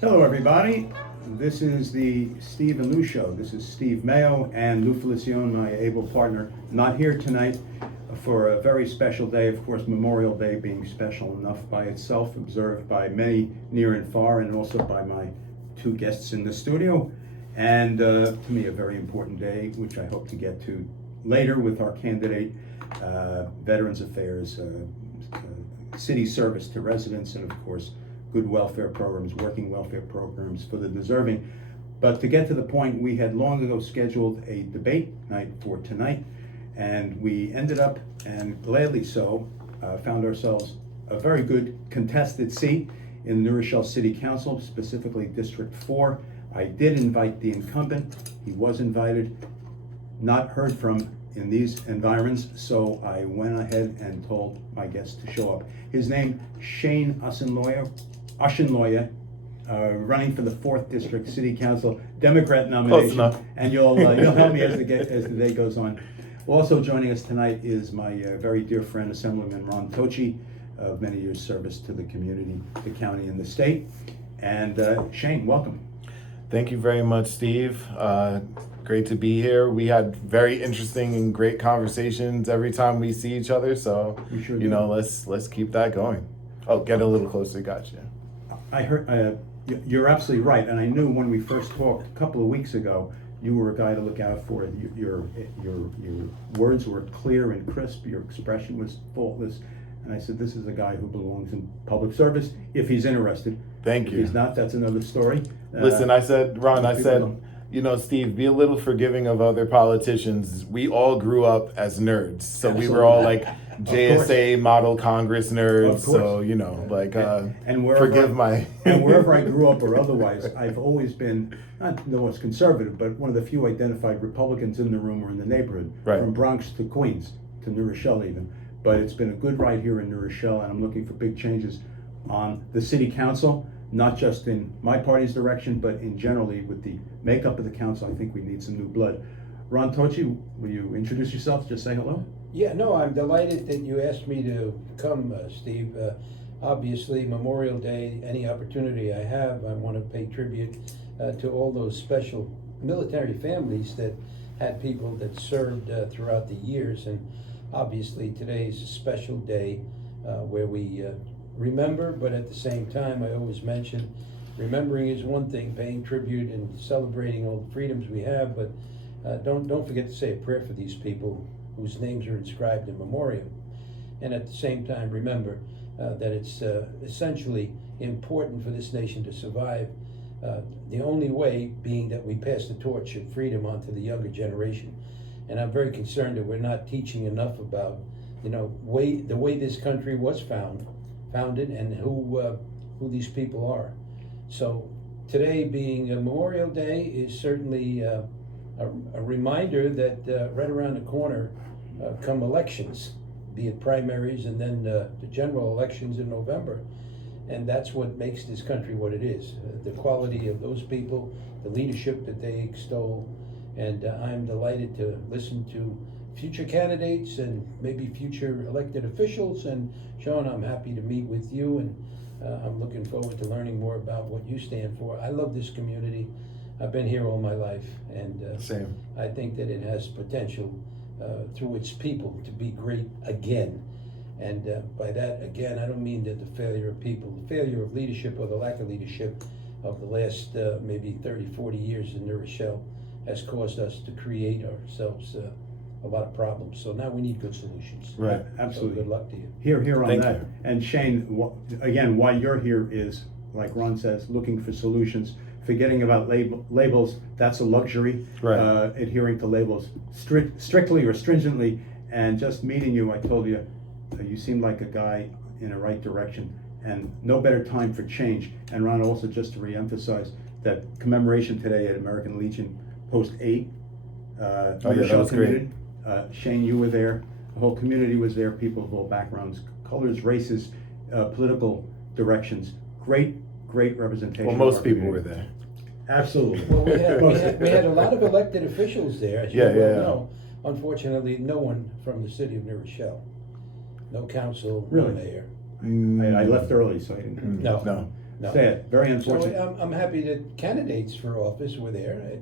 Hello, everybody. This is the Steve and Lou Show. This is Steve Mayo and Lou Felicione, my able partner, not here tonight for a very special day. Of course, Memorial Day being special enough by itself, observed by many near and far, and also by my two guests in the studio. And to me, a very important day, which I hope to get to later with our candidate, Veterans Affairs, city service to residents, and of course, good welfare programs, working welfare programs for the deserving. But to get to the point, we had long ago scheduled a debate night for tonight, and we ended up, and gladly so, found ourselves a very good contested seat in the New Rochelle City Council, specifically District 4. I did invite the incumbent. He was invited, not heard from in these environs, so I went ahead and told my guest to show up. His name, Shane Osinloye, running for the 4th District City Council, Democrat nomination. And you'll help me as the day goes on. Also joining us tonight is my very dear friend, Assemblyman Ron Tochi, of many years' service to the community, the county, and the state. And Shane, welcome. Thank you very much, Steve. Great to be here. We had very interesting and great conversations every time we see each other. So, sure let's keep that going. Oh, get a little closer. Gotcha. I heard you're absolutely right, and I knew when we first talked a couple of weeks ago, you were a guy to look out for. Your words were clear and crisp. Your expression was faultless, and I said, this is a guy who belongs in public service if he's interested. Thank you. If he's not, that's another story. Listen, I said, Ron, Steve, be a little forgiving of other politicians. We all grew up as nerds, so Absolutely. We were all like JSA model Congress nerds. So forgive my. And wherever I grew up or otherwise, I've always been not the most conservative, but one of the few identified Republicans in the room or in the neighborhood, right, from Bronx to Queens to New Rochelle even. But it's been a good ride here in New Rochelle, and I'm looking for big changes on the city council. Not just in my party's direction, but in generally with the makeup of the council. I think we need some new blood. Ron Tochi, will you introduce yourself? Just say hello. Yeah, no, I'm delighted that you asked me to come, Steve. Obviously, Memorial Day, any opportunity I have, I want to pay tribute to all those special military families that had people that served throughout the years. And obviously, today is a special day where we remember, but at the same time, I always mention remembering is one thing, paying tribute and celebrating all the freedoms we have, but don't forget to say a prayer for these people whose names are inscribed in memoriam. And at the same time, remember that it's essentially important for this nation to survive. The only way being that we pass the torch of freedom onto the younger generation. And I'm very concerned that we're not teaching enough about, the way this country was founded and who these people are. So today being a Memorial Day is certainly a reminder that right around the corner come elections, be it primaries and then the general elections in November. And that's what makes this country what it is. The quality of those people, the leadership that they extol. And I'm delighted to listen to future candidates and maybe future elected officials. And Sean, I'm happy to meet with you, and I'm looking forward to learning more about what you stand for. I love this community. I've been here all my life, and Same. I think that it has potential through its people to be great again. And by that, again, I don't mean that the failure of people, the failure of leadership or the lack of leadership of the last maybe 30, 40 years in New Rochelle has caused us to create ourselves a lot of problems. So now we need good solutions. Right, absolutely. So good luck to you. Here on Thank that. you. And Shane, again, why you're here is, like Ron says, looking for solutions, forgetting about labels. That's a luxury. Right. Adhering to labels strictly or stringently, and just meeting you, I told you, you seem like a guy in the right direction, and no better time for change. And Ron, also just to reemphasize that commemoration today at American Legion Post 8. That was great. Shane, you were there. The whole community was there. People of all backgrounds, colors, races, political directions. Great representation. Well, most people were there. Absolutely. Well, we had a lot of elected officials there, as you know. Unfortunately, no one from the city of New Rochelle. No council, Really? no mayor. I left early, so I didn't. No. No. Sad, very So unfortunate. I'm happy that candidates for office were there.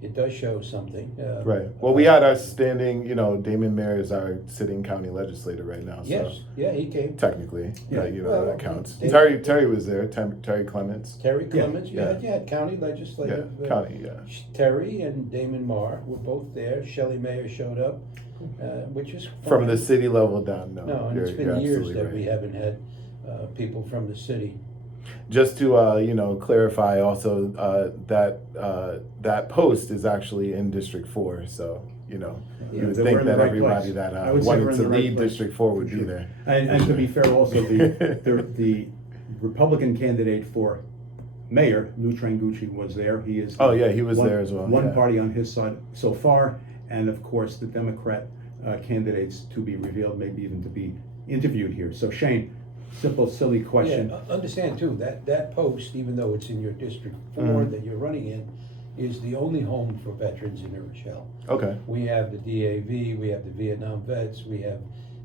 It does show something. Right. Well, we had our standing, Damon Mayer is our sitting county legislator right now. Yes, So yeah, he came. technically, Yeah. Well, that counts. they- Terry was there, Terry Clements. Terry Clements, yeah. you had county Yeah, legislative. county, yeah. Terry and Damon Marr were both there. Shelley Mayer showed up, which is From fine. the city level down, no. No, and you're, it's been you're years absolutely that we right. haven't had people from the city. Just to clarify, also that post is actually in District 4, so you Yeah, would they were think in the that right everybody place. that I would say we're wanted in to the right lead place, District 4 would for be sure. there. And to be fair, also the Republican candidate for mayor, Lou Trangucci, was there. He is. Oh, yeah, he was one- there as well, One yeah. party on his side so far, and of course the Democrat candidates to be revealed, maybe even to be interviewed here. So Shane, simple, silly question. Yeah, understand too, that post, even though it's in your District 4 Mhm. that you're running in, is the only home for veterans in New Rochelle. Okay. We have the DAV, we have the Vietnam vets, we have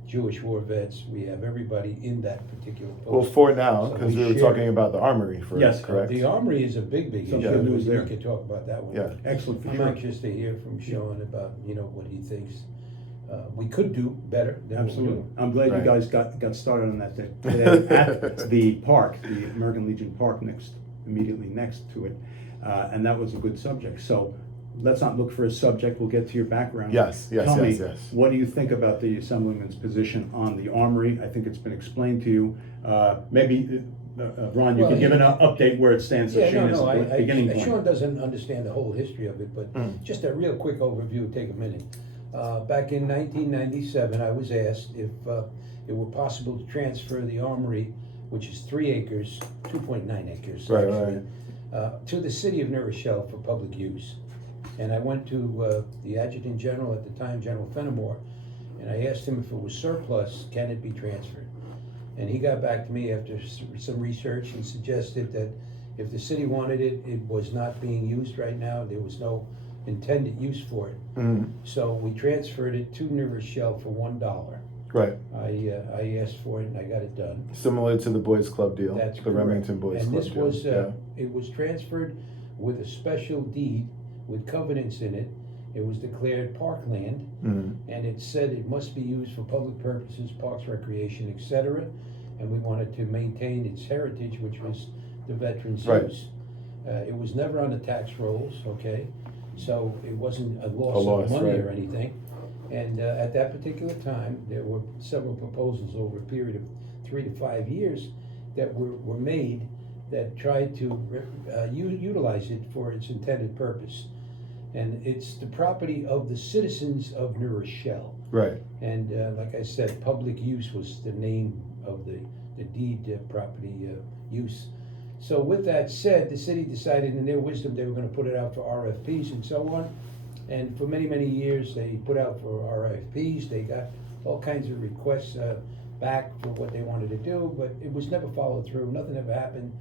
Jewish war vets, we have everybody in that particular post. Well, for now, So because we were share- talking about the armory first, Yes, correct? The Armory is a big Some issue. good news We there. could talk about that one. Yeah. Excellent, for I'm sure. anxious to hear from Sean about, what he thinks we could do better than what we're Absolutely. doing. I'm glad you Right. guys got started on that today at the park, the American Legion Park immediately next to it. And that was a good subject. So let's not look for a subject. We'll get to your background. Yes, yes, Tell yes, me, yes. what do you think about the Assemblyman's position on the Armory? I think it's been explained to you. Maybe, Ron, you Well, can give he- an update where it stands. So Yeah, Shane is no, the beginning Sean point. doesn't understand the whole history of it, but just a real quick overview would take a minute. Back in 1997, I was asked if it were possible to transfer the Armory, which is 3 acres, 2.9 acres Right, actually, to the city of New Rochelle for public use. And I went to the Adjutant General at the time, General Fenimore, and I asked him if it was surplus, can it be transferred? And he got back to me after some research and suggested that if the city wanted it, it was not being used right now. There was no intended use for it. Mhm. So we transferred it to New Rochelle for $1. Right. I asked for it and I got it done. Similar to the Boys Club deal. That's the correct. Remington Boys And Club this deal. was, yeah. it was transferred with a special deed with covenants in it. It was declared parkland, Mhm. and it said it must be used for public purposes, parks, recreation, etc. And we wanted to maintain its heritage, which was the veterans' Right. use. It was never on the tax rolls, okay? So it wasn't a loss loss, of money right. or anything. And at that particular time, there were several proposals over a period of 3 to 5 years that were made that tried to utilize it for its intended purpose. And it's the property of the citizens of New Rochelle. Right. And like I said, public use was the name of the deed property use. So with that said, the city decided in their wisdom they were going to put it out for RFPs and so on. And for many, many years, they put out for RFPs. They got all kinds of requests back for what they wanted to do, but it was never followed through. Nothing ever happened.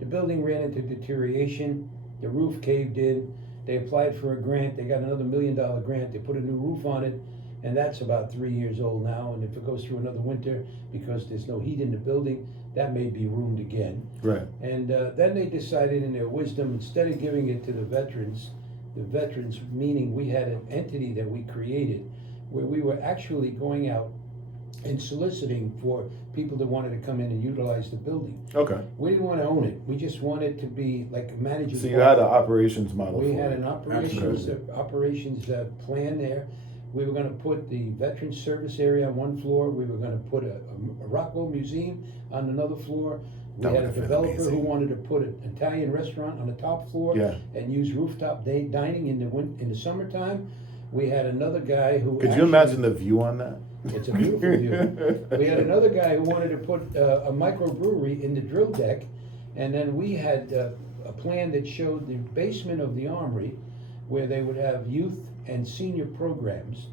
The building ran into deterioration. The roof caved in. They applied for a grant. They got another $1 million grant. They put a new roof on it, and that's about 3 years old now. And if it goes through another winter because there's no heat in the building, that may be ruined again. Right. And then they decided in their wisdom, instead of giving it to the veterans, meaning we had an entity that we created where we were actually going out and soliciting for people that wanted to come in and utilize the building. Okay. We didn't want to own it. We just wanted to be like a managing. So you had an operations model. We for had it. an operations plan there. We were going to put the Veterans Service area on one floor. We were going to put a Rockwell Museum on another floor. We That had a would've been developer amazing. who wanted to put an Italian restaurant on the top floor Yeah. and use rooftop dining in the summertime. We had another guy who. Could you actually- imagine the view on that? It's a beautiful view. We had another guy who wanted to put a microbrewery in the drill deck, and then we had a plan that showed the basement of the Armory, where they would have youth and senior programs,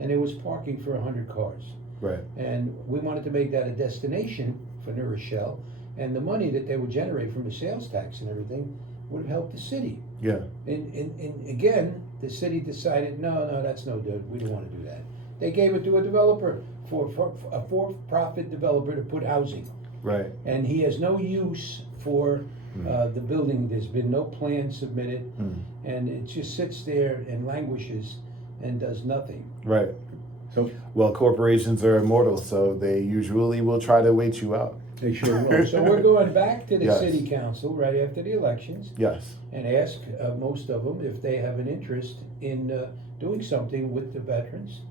and there was parking for 100 cars. Right. And we wanted to make that a destination for New Rochelle, and the money that they would generate from the sales tax and everything would help the city. Yeah. And again, the city decided, no, that's no good. We don't want to do that. They gave it to a developer, for a for-profit developer to put housing. Right. And he has no use for The building, there's been no plan submitted, and it just sits there and languishes and does nothing. Right. So Well, corporations are immortal, so they usually will try to wait you out. they sure will. So we're going back to the Yes. city council right after the elections Yes. and ask most of them if they have an interest in doing something with the veterans.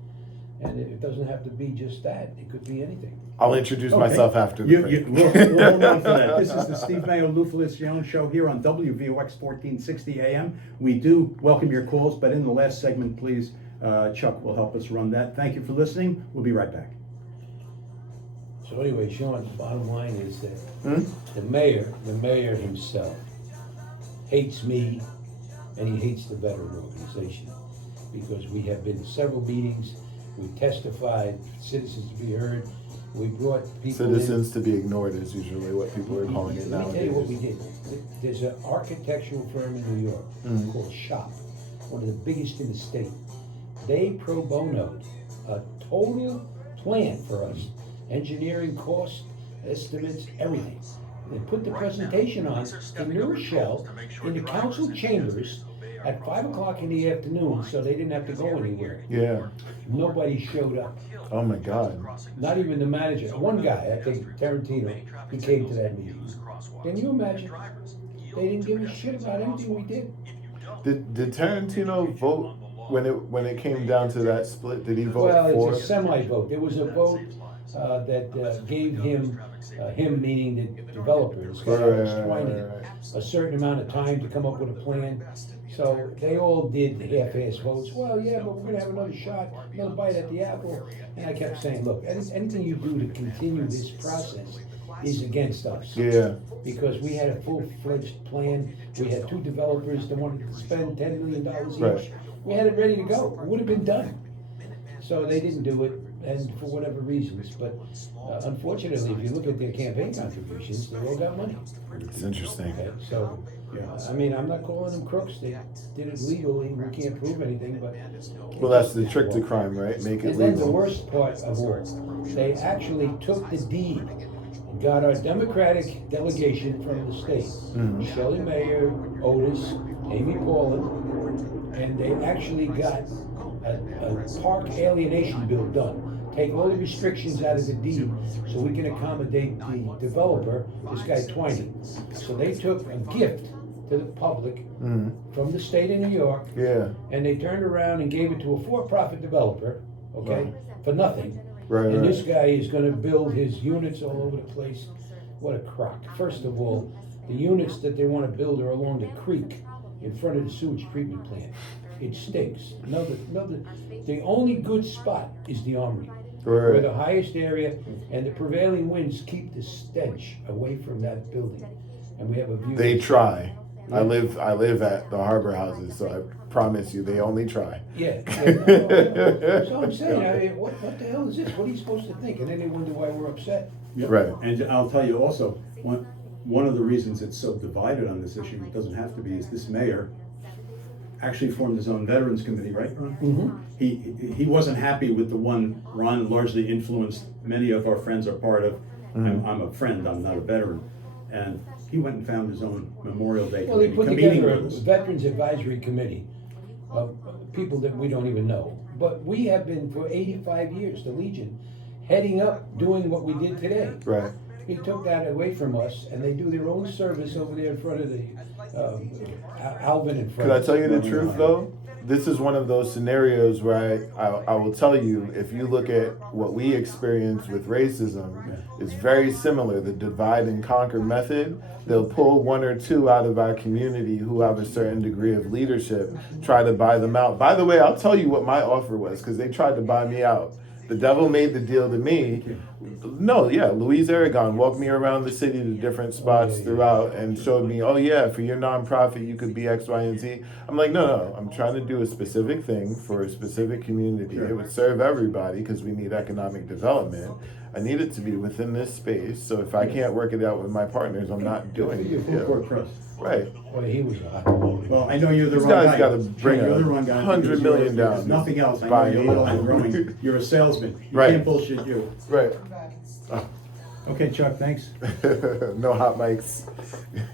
And it doesn't have to be just that, it could be anything. I'll introduce Okay. myself after the break. We'll hold on for that. This is the Steve Mayo, Lou Feliciano show here on WVOX 1460 AM. We do welcome your calls, but in the last segment, please, Chuck will help us run that. Thank you for listening. We'll be right back. So anyway, Sean, the bottom line is that the mayor himself hates me and he hates the veteran organization because we have been to several meetings, we testified, citizens to be heard, we brought people in. Citizens to be ignored is usually what people are calling it Let me tell you what we nowadays. did. There's an architectural firm in New York called Shop, one of the biggest in the state. They pro bonoed a total plan for us, engineering costs, estimates, everything. They put the presentation on in New Rochelle in the council chambers at 5 o'clock in the afternoon, so they didn't have to go anywhere. Yeah. Nobody showed up. Oh my God. Not even the manager. One guy, I think Tarantino, he came to that meeting. Can you imagine? They didn't give a shit about anything we did. Did Tarantino vote when it came down to that split? Did he vote Well, for? it's a semi-vote. There was a vote that gave him meaning the developer, this guy Alex Twining, a certain amount of time to come up with a plan. So they all did half-ass votes. Well, yeah, but we're gonna have another shot, another bite at the apple. And I kept saying, look, anything you do to continue this process is against us. Yeah. Because we had a full-fledged plan. We had two developers that wanted to spend $10 million each. Right. We had it ready to go. It would have been done. So they didn't do it, and for whatever reasons. But unfortunately, if you look at their campaign contributions, they all got money. It's interesting. Okay, so, I mean, I'm not calling them crooks. They did it legally. We can't prove anything, but. Well, that's the trick to crime, right? Make it And then the legal. worst part of all, they actually took the deed, got our Democratic delegation from the state, Shelley Mayer, Otis, Amy Paulin, and they actually got a park alienation bill done. Take all the restrictions out of the deed so we can accommodate the developer, this guy Twining. So they took a gift to the public from the state of New York, Yeah. and they turned around and gave it to a for-profit developer, okay, for nothing. Right. And Right. this guy is gonna build his units all over the place. What a crock. First of all, the units that they wanna build are along the creek in front of the sewage treatment plant. It stinks. The only good spot is the Armory. We're Right. the highest area, and the prevailing winds keep the stench away from that building. And we have a view. They try. I live at the Harbor Houses, so I promise you, they only try. Yeah. No. So I'm saying, I mean, what the hell is this? What are you supposed to think? And then they wonder why we're upset. Yeah. Right. And I'll tell you also, one of the reasons it's so divided on this issue, it doesn't have to be, is this mayor actually formed his own veterans committee, right, Ron? Mm-hmm. He wasn't happy with the one Ron largely influenced. Many of our friends are part of. I'm a friend, I'm not a veteran. And he went and found his own Memorial Day Well, he committee, put convening together a with us. Veterans Advisory Committee of people that we don't even know. But we have been for 85 years, the Legion, heading up, doing what we did today. Right. He took that away from us, and they do their own service over there in front of the, Alvin in front. Could I tell you the truth though? This is one of those scenarios where I will tell you, if you look at what we experience with racism, it's very similar. The divide and conquer method, they'll pull one or two out of our community who have a certain degree of leadership, try to buy them out. By the way, I'll tell you what my offer was, because they tried to buy me out. The devil made the deal to me. No, yeah, Louise Aragon walked me around the city to different spots throughout and showed me, oh yeah, for your nonprofit you could be X, Y, and Z. I'm like, no, I'm trying to do a specific thing for a specific community. It would serve everybody because we need economic development. I need it to be within this space, so if I can't work it out with my partners, I'm not doing it. Full court press. Right. Well, he was. Well, I know you're the This wrong guy's guy. gotta bring You're the a wrong guy. $100 because million you're- down. if Nothing else. I know Buy you're me little out. and growing. You're a salesman. You Right. can't bullshit you. Right. Okay, Chuck, thanks. No hot mics.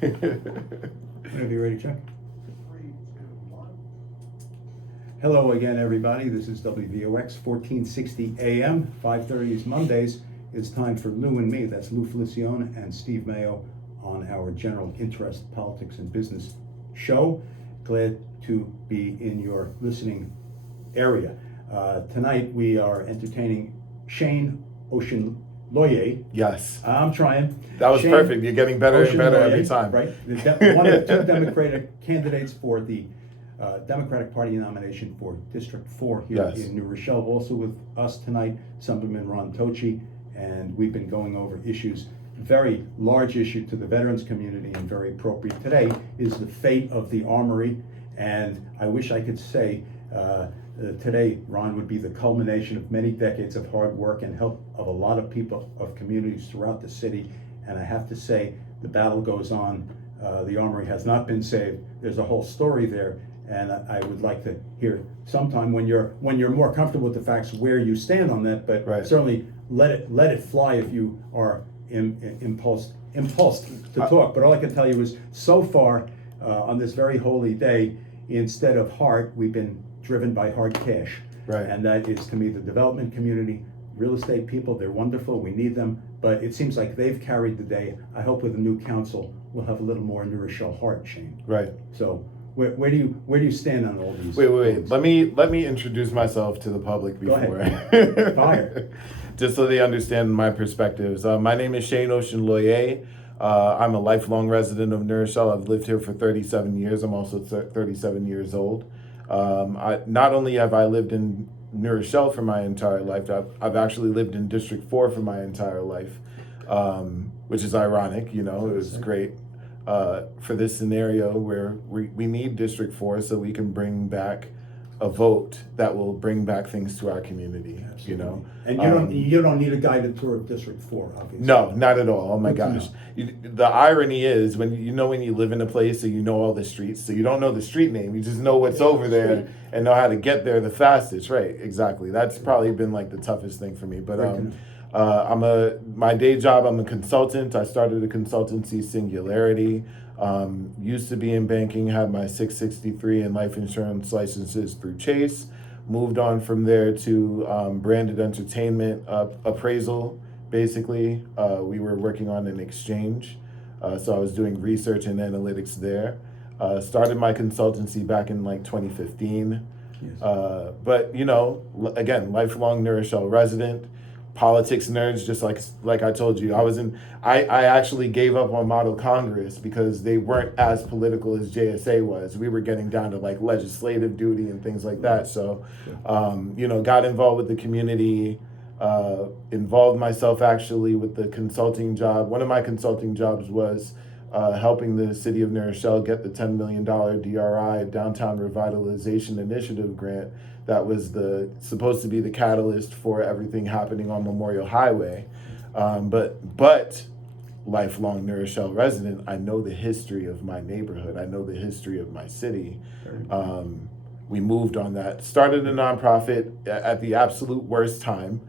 Whenever you're ready, Chuck. 3, 2, 1. Hello again, everybody. This is WVOX 1460 AM. 5:30 is Mondays. It's time for Lou and me. That's Lou Felicione and Steve Mayo on our general interest politics and business show. Glad to be in your listening area. Tonight we are entertaining Shane Osinloye. Yes. I'm trying. That was Shane perfect. You're getting better and better every Osinloye, time. Right. One of the two Democratic candidates for the Democratic Party nomination for District 4 here Yes. in New Rochelle. Also with us tonight, Assemblyman Ron Tochi, and we've been going over issues. Very large issue to the veterans community and very appropriate today is the fate of the Armory. And I wish I could say today, Ron, would be the culmination of many decades of hard work and help of a lot of people, of communities throughout the city. And I have to say, the battle goes on. The Armory has not been saved. There's a whole story there. And I would like to hear sometime when you're more comfortable with the facts where you stand on that. But Right. certainly let it fly if you are impulsed to talk. But all I can tell you is, so far on this very holy day, instead of heart, we've been driven by hard cash. Right. And that is, to me, the development community, real estate people. They're wonderful. We need them. But it seems like they've carried the day. I hope with the new council, we'll have a little more New Rochelle heart, Shane. Right. So where do you stand on all these? Wait. things? Let me introduce myself to the public Go before. ahead. Fire. Just so they understand my perspectives. My name is Shane Osinloye. I'm a lifelong resident of New Rochelle. I've lived here for 37 years. I'm also 37 years old. Not only have I lived in New Rochelle for my entire life, I've actually lived in District 4 for my entire life, which is ironic. You know, it was great for this scenario where we need District 4 so we can bring back a vote that will bring back things to our community. Absolutely. You know, And you don't need a guided tour of District 4, obviously. no, not at all. Oh my Good to gosh. The irony is when you live in a place and you know all the streets, so you don't know the street name, you just know what's over there and know how to get there the fastest. Right, exactly. That's probably been like the toughest thing for me. But my day job, I'm a consultant. I started a consultancy, Singularity. Used to be in banking, had my 663 and life insurance licenses through Chase. Moved on from there to branded entertainment appraisal, basically. We were working on an exchange, so I was doing research and analytics there. Started my consultancy back in like 2015. Yes. But, you know, again, lifelong New Rochelle resident. Politics nerds, just like I told you. I actually gave up on Model Congress because they weren't as political as JSA was. We were getting down to like legislative duty and things like that. So, you know, got involved with the community, involved myself actually with the consulting job. One of my consulting jobs was helping the city of New Rochelle get the $10 million DRI, Downtown Revitalization Initiative grant. That was supposed to be the catalyst for everything happening on Memorial Highway. But lifelong New Rochelle resident, I know the history of my neighborhood. I know the history of my city. We moved on that. Started a nonprofit at the absolute worst time,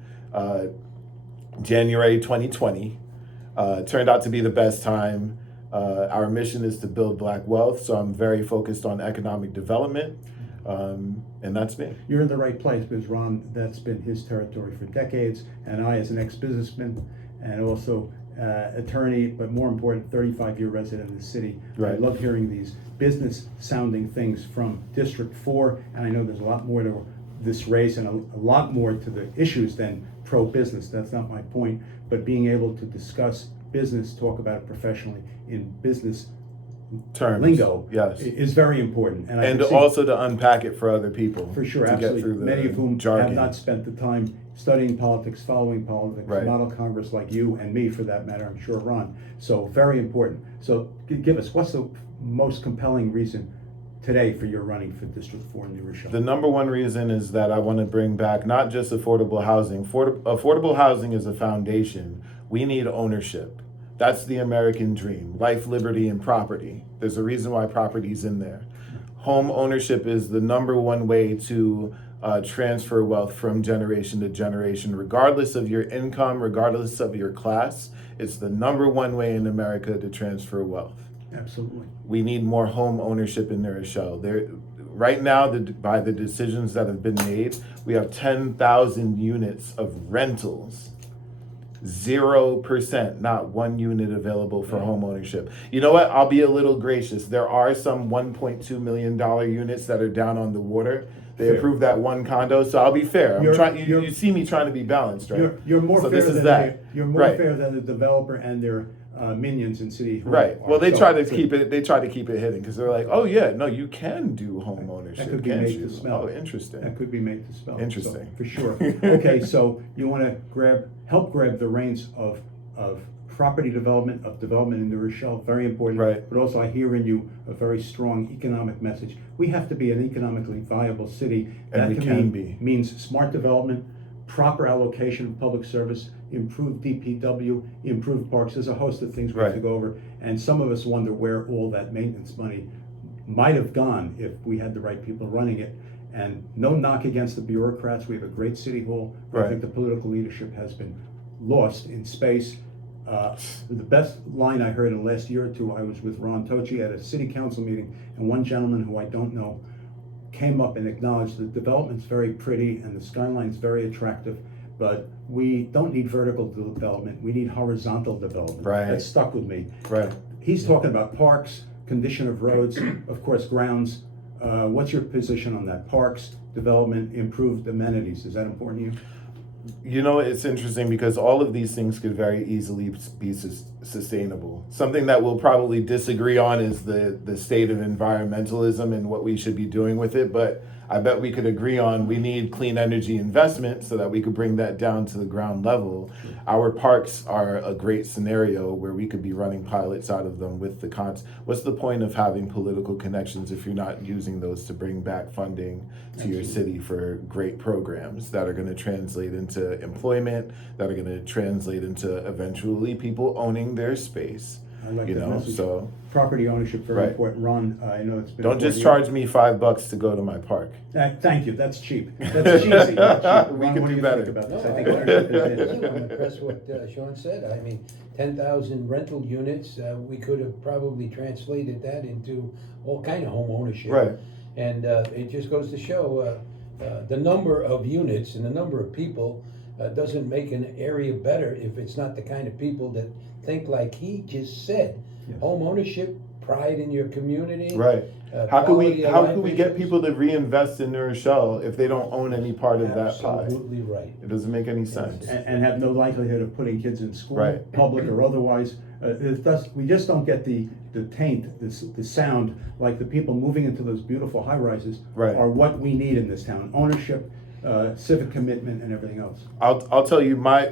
January 2020. Turned out to be the best time. Our mission is to build Black wealth, so I'm very focused on economic development. And that's me. You're in the right place because Ron, that's been his territory for decades, and I, as an ex-businessman and also attorney, but more important, 35-year resident in the city. Right. I love hearing these business-sounding things from District 4, and I know there's a lot more to this race and a lot more to the issues than pro-business. That's not my point, but being able to discuss business, talk about it professionally in business Terms. lingo, Yes. is very important. And I And can see- also to unpack it for other people. for sure, to absolutely. Get through the Many of whom jargon. have not spent the time studying politics, following politics, Right. model Congress like you and me, for that matter. I'm sure Ron. So very important. So give us, what's the most compelling reason today for your running for District 4 in New Rochelle? The number one reason is that I want to bring back not just affordable housing. Affordable housing is a foundation. We need ownership. That's the American dream. Life, liberty, and property. There's a reason why property's in there. Home ownership is the number one way to transfer wealth from generation to generation, regardless of your income, regardless of your class. It's the number one way in America to transfer wealth. Absolutely. We need more home ownership in New Rochelle. Right now, by the decisions that have been made, we have 10,000 units of rentals. 0%, not one unit available for home ownership. You know what? I'll be a little gracious. There are some $1.2 million units that are down on the water. They Fair. approved that one condo, so I'll be fair. You see me trying to be balanced, right? You're more so fair this is than that. you're more Right. fair than the developer and their minions in City Hall. Right. Well, they So- try to so keep it. They try to keep it hidden because they're like, "Oh yeah, no, you can do home ownership." That could be can't made you? to smell. Oh, interesting. That could be made to spell. Interesting. So, for sure. Okay, so you want to help grab the reins of property development, of development in New Rochelle, very important. Right. But also I hear in you a very strong economic message. We have to be an economically viable city. And we can be. Means smart development, proper allocation of public service, improved DPW, improved parks. There's a host of things we have to Right. go over. And some of us wonder where all that maintenance money might have gone if we had the right people running it. And no knock against the bureaucrats. We have a great city hall. But I Right. think the political leadership has been lost in space. The best line I heard in the last year or two, I was with Ron Tochi at a city council meeting, and one gentleman who I don't know came up and acknowledged that development's very pretty and the skyline's very attractive, but we don't need vertical development, we need horizontal development. Right. That stuck with me. Right. He's talking about parks, condition of roads, of course, grounds. What's your position on that? Parks, development, improved amenities, is that important to you? You know, it's interesting because all of these things could very easily be sustainable. Something that we'll probably disagree on is the state of environmentalism and what we should be doing with it. But I bet we could agree on we need clean energy investment so that we could bring that down to the ground level. Our parks are a great scenario where we could be running pilots out of them with the what's the point of having political connections if you're not using those to bring back funding to your city for great programs that are going to translate into employment, that are going to translate into eventually people owning their space. I like You that know, message. so Property ownership, very Right. important. Ron, I know it's been. don't just 40 charge me $5 to go to my park. Thank you, that's cheap. That's cheesy. That's cheap. We Ron, could what do you better. think about No, this? I think ownership is it. I'm impressed with what Sean said. I mean, 10,000 rental units, we could have probably translated that into all kind of home ownership. Right. And it just goes to show the number of units and the number of people doesn't make an area better if it's not the kind of people that think like he just said. Yes. Home ownership, pride in your community. Right. How can quality of we life get issues. people to reinvest in New Rochelle if they don't own any part of that pie? Absolutely right. It doesn't make any sense. And have no likelihood of putting kids in school, Right. public or otherwise. We just don't get the taint, the sound, like the people moving into those beautiful high rises Right. are what we need in this town. Ownership, civic commitment, and everything else. I'll tell you my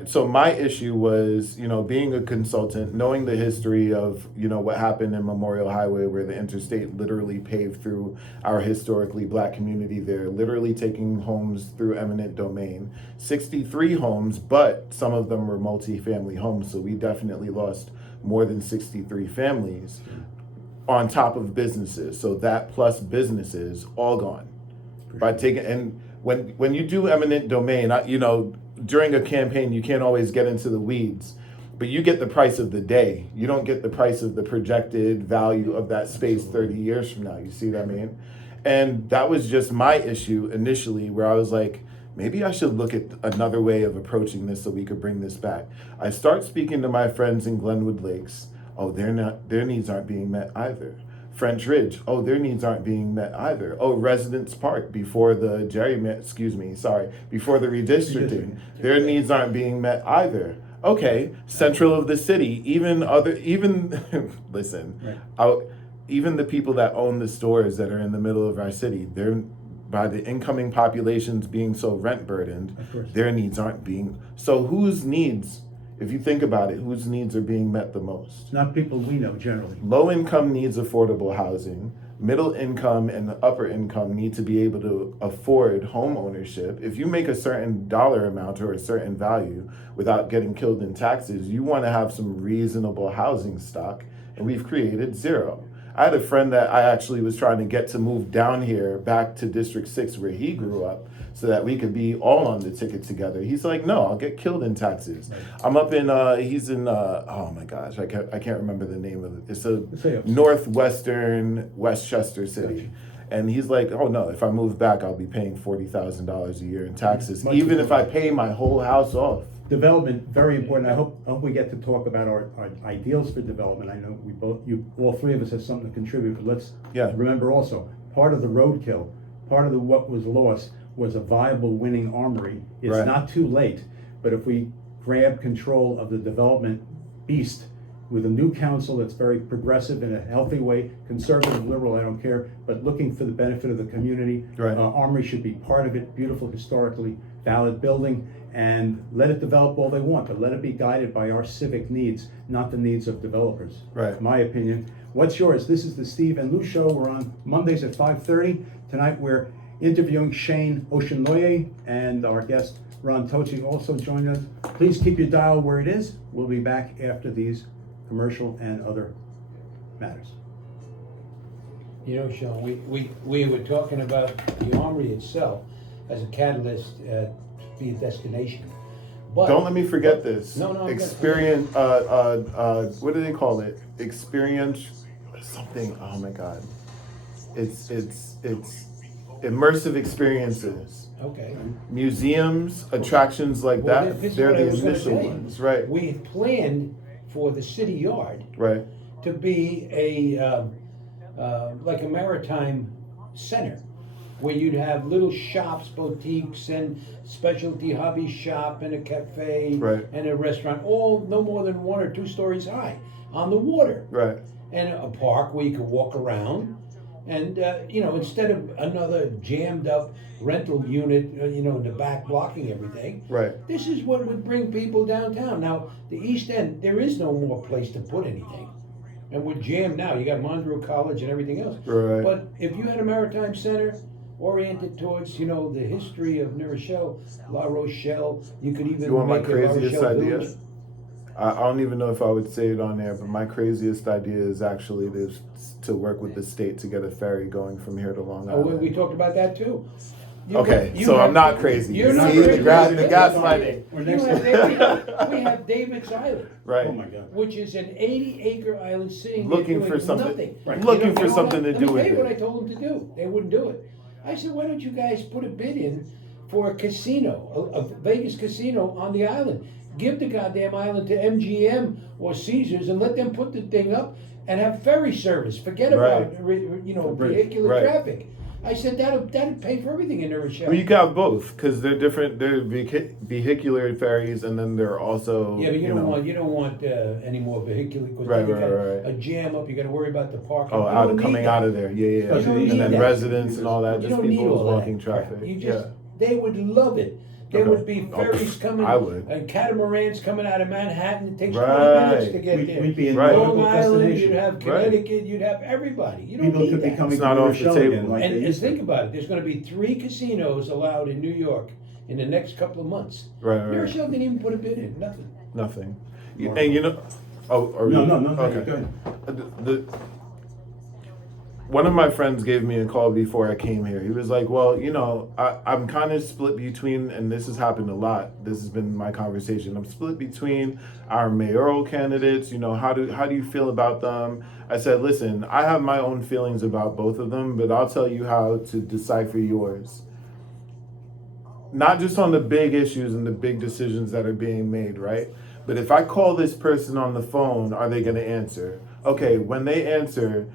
issue was, being a consultant, knowing the history of, what happened in Memorial Highway where the interstate literally paved through our historically black community there, literally taking homes through eminent domain. 63 homes, but some of them were multi-family homes, so we definitely lost more than 63 families on top of businesses. So that plus businesses all gone. By taking and when you do eminent domain, during a campaign, you can't always get into the weeds, but you get the price of the day. You don't get the price of the projected value of that space 30 years from now. You see what I mean? And that was just my issue initially, where I was like, maybe I should look at another way of approaching this so we could bring this back. I start speaking to my friends in Glenwood Lakes. Oh, their needs aren't being met either. French Ridge, their needs aren't being met either. Residence Park, before the redistricting, their needs aren't being met either. Okay, central of the city, listen, Right. even the people that own the stores that are in the middle of our city, they're, by the incoming populations being so rent burdened, Of course. their needs aren't being, so whose needs, if you think about it, whose needs are being met the most? It's not people we know generally. Low income needs affordable housing. Middle income and upper income need to be able to afford home ownership. If you make a certain dollar amount or a certain value without getting killed in taxes, you want to have some reasonable housing stock, and we've created zero. I had a friend that I actually was trying to get to move down here back to District 6 where he grew up so that we could be all on the ticket together. He's like, no, I'll get killed in taxes. Right. I'm up in, he's in, oh my gosh, I can't remember the name of it. It's a Say upstate. northwestern Westchester city. Gotcha. And he's like, oh no, if I move back, I'll be paying $40,000 a year in taxes, Much even if I important. pay my whole house off. Development, very important. I hope we get to talk about our ideals for development. I know all three of us have something to contribute, but let's Yeah. remember also, part of the roadkill, part of what was lost was a viable winning armory. It's Right. not too late, but if we grab control of the development beast with a new council that's very progressive in a healthy way, conservative, liberal, I don't care, but looking for the benefit of the community. Right. Armory should be part of it, beautiful, historically valid building, and let it develop all they want, but let it be guided by our civic needs, not the needs of developers. Right. My opinion. What's yours? This is the Steve and Lou Show. We're on Mondays at 5:30. Tonight we're interviewing Shane Osinloye, and our guest Ron Tochi also joined us. Please keep your dial where it is. We'll be back after these commercial and other matters. You know, Sean, we were talking about the Armory itself as a catalyst to be a destination. But Don't let me forget this. No, I'm good. Experience. What do they call it? Experience. Something. Oh my God. It's immersive experiences. Okay. Museums, attractions like Well, that. this is They're what I the was gonna initial say. ones, right? We had planned for the city yard Right. to be a like a maritime center where you'd have little shops, boutiques, and specialty hobby shop, and a cafe, Right. and a restaurant, all no more than 1 or 2 stories high on the water, Right. and a park where you could walk around. And instead of another jammed up rental unit, in the back blocking everything, Right. this is what would bring people downtown. Now, the East End, there is no more place to put anything. And we're jammed now. You got Monroe College and everything else. Right. But if you had a maritime center oriented towards, the history of New Rochelle, La Rochelle, you could even You want my make it La craziest Rochelle idea? Village. I don't even know if I would say it on air, but my craziest idea is actually to work with the state to get a ferry going from here to Long Oh, Island. we talked about that too. Okay, You so have- I'm not crazy. You're not See, crazy. the gaslighting. Or You next have time. we have David's Island, Right. Oh my God. which is an 80-acre island sitting there Looking doing for something. nothing. Right. Looking You for know something what? to do Let me with tell you what I it. told them to do. They wouldn't do it. I said, why don't you guys put a bid in for a casino, a Vegas casino on the island? Give the goddamn island to MGM or Caesars and let them put the thing up and have ferry service. Forget about bridge. vehicular Right. traffic. I said that'd pay for everything in New Rochelle. Well, you can have both because they're different. They're vehicular ferries, and then they're also Yeah, but you don't want any more vehicular because Right, then you right, got right. a jam up. You got to worry about the parking. oh You out don't of need coming that. out of there. Yeah, yeah. You don't And need then that. residents and all that. You Just don't need people all walking that. traffic. You just Yeah. they would love it. There Okay. would be Oh, ferries coming I would. and catamarans coming out of Manhattan. It takes 20 Right. minutes to get there. We'd be in Right. Long multiple Island, you'd destinations. have Right. Connecticut, you'd have everybody. You don't People need could be that. coming It's to not New off the Rochelle table. again like And they used think to. about it. There's going to be 3 casinos allowed in New York in the next couple of months. Right, right, New right. Rochelle didn't even put a bid in. Nothing. Nothing. Normal. And oh, are we- No, Okay. go ahead. One of my friends gave me a call before I came here. He was like, well, I'm kind of split between, and this has happened a lot. This has been my conversation. I'm split between our mayoral candidates. How do you feel about them? I said, listen, I have my own feelings about both of them, but I'll tell you how to decipher yours. Not just on the big issues and the big decisions that are being made, right? But if I call this person on the phone, are they going to answer? Okay, when they answer,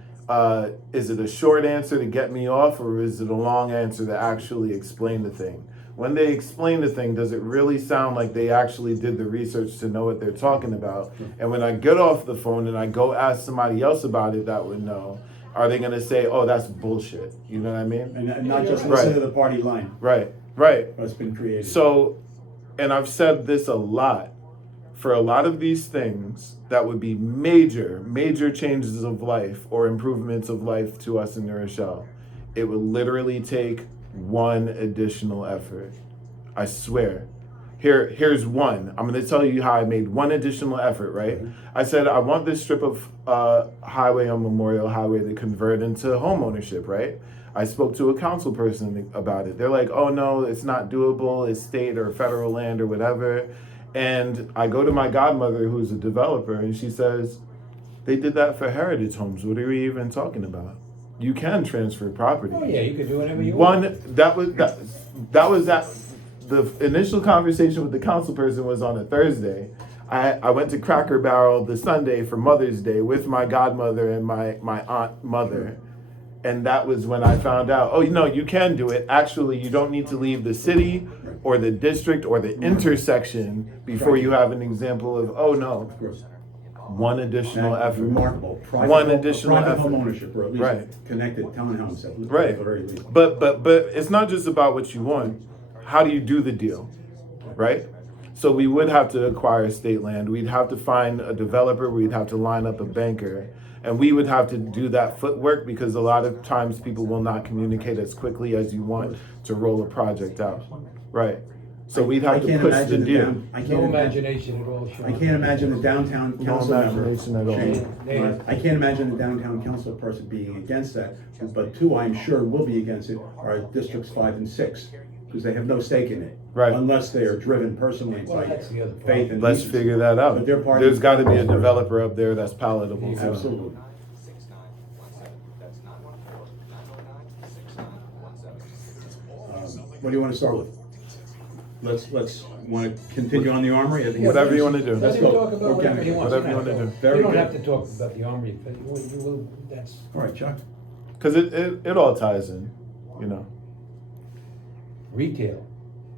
is it a short answer to get me off, or is it a long answer to actually explain the thing? When they explain the thing, does it really sound like they actually did the research to know what they're talking about? And when I get off the phone and I go ask somebody else about it that would know, are they going to say, oh, that's bullshit? You know what I mean? And not just Right. listen to the party line Right. that's been created. So, and I've said this a lot, for a lot of these things that would be major changes of life or improvements of life to us in New Rochelle, it would literally take one additional effort. I swear. Here's one. I'm going to tell you how I made one additional effort, right? I said, I want this strip of highway on Memorial Highway to convert into home ownership, right? I spoke to a council person about it. They're like, oh no, it's not doable. It's state or federal land or whatever. And I go to my godmother, who's a developer, and she says, they did that for heritage homes. What are we even talking about? You can transfer property. Oh yeah, you could do whatever you want. That was that. The initial conversation with the council person was on a Thursday. I went to Cracker Barrel the Sunday for Mother's Day with my godmother and my aunt mother. And that was when I found out, oh, you can do it. Actually, you don't need to leave the city or the district or the intersection before you have an example of, oh no, Of course. one additional And effort. remarkable. One additional private effort. home ownership, or at least Right. connected townhomes at Right. the very least. But it's not just about what you want. How do you do the deal, right? So we would have to acquire state land. We'd have to find a developer. We'd have to line up a banker. And we would have to do that footwork because a lot of times people will not communicate as quickly as you want to roll a project out, right? So we'd have to push the deal. No imagination at all, Sean. I can't imagine the downtown No council member. imagination at all. Shane, I can't imagine the downtown council person being against that. But two, I'm sure will be against it, are districts 5 and 6, because they have no stake in it. Right. Unless they are driven personally Well, by that's the other faith and Let's decency. figure that out. But they're part of- There's got to be a developer up there that's palatable. to. Absolutely. What do you want to start with? Let's want to continue on the Armory? I think Whatever you want to do. Let's Let him go. talk about whatever he Organic. wants. Whatever you want to do. Very You don't good. have to talk about the Armory, but you will, that's, All right, Chuck. Because it all ties in, you know. retail.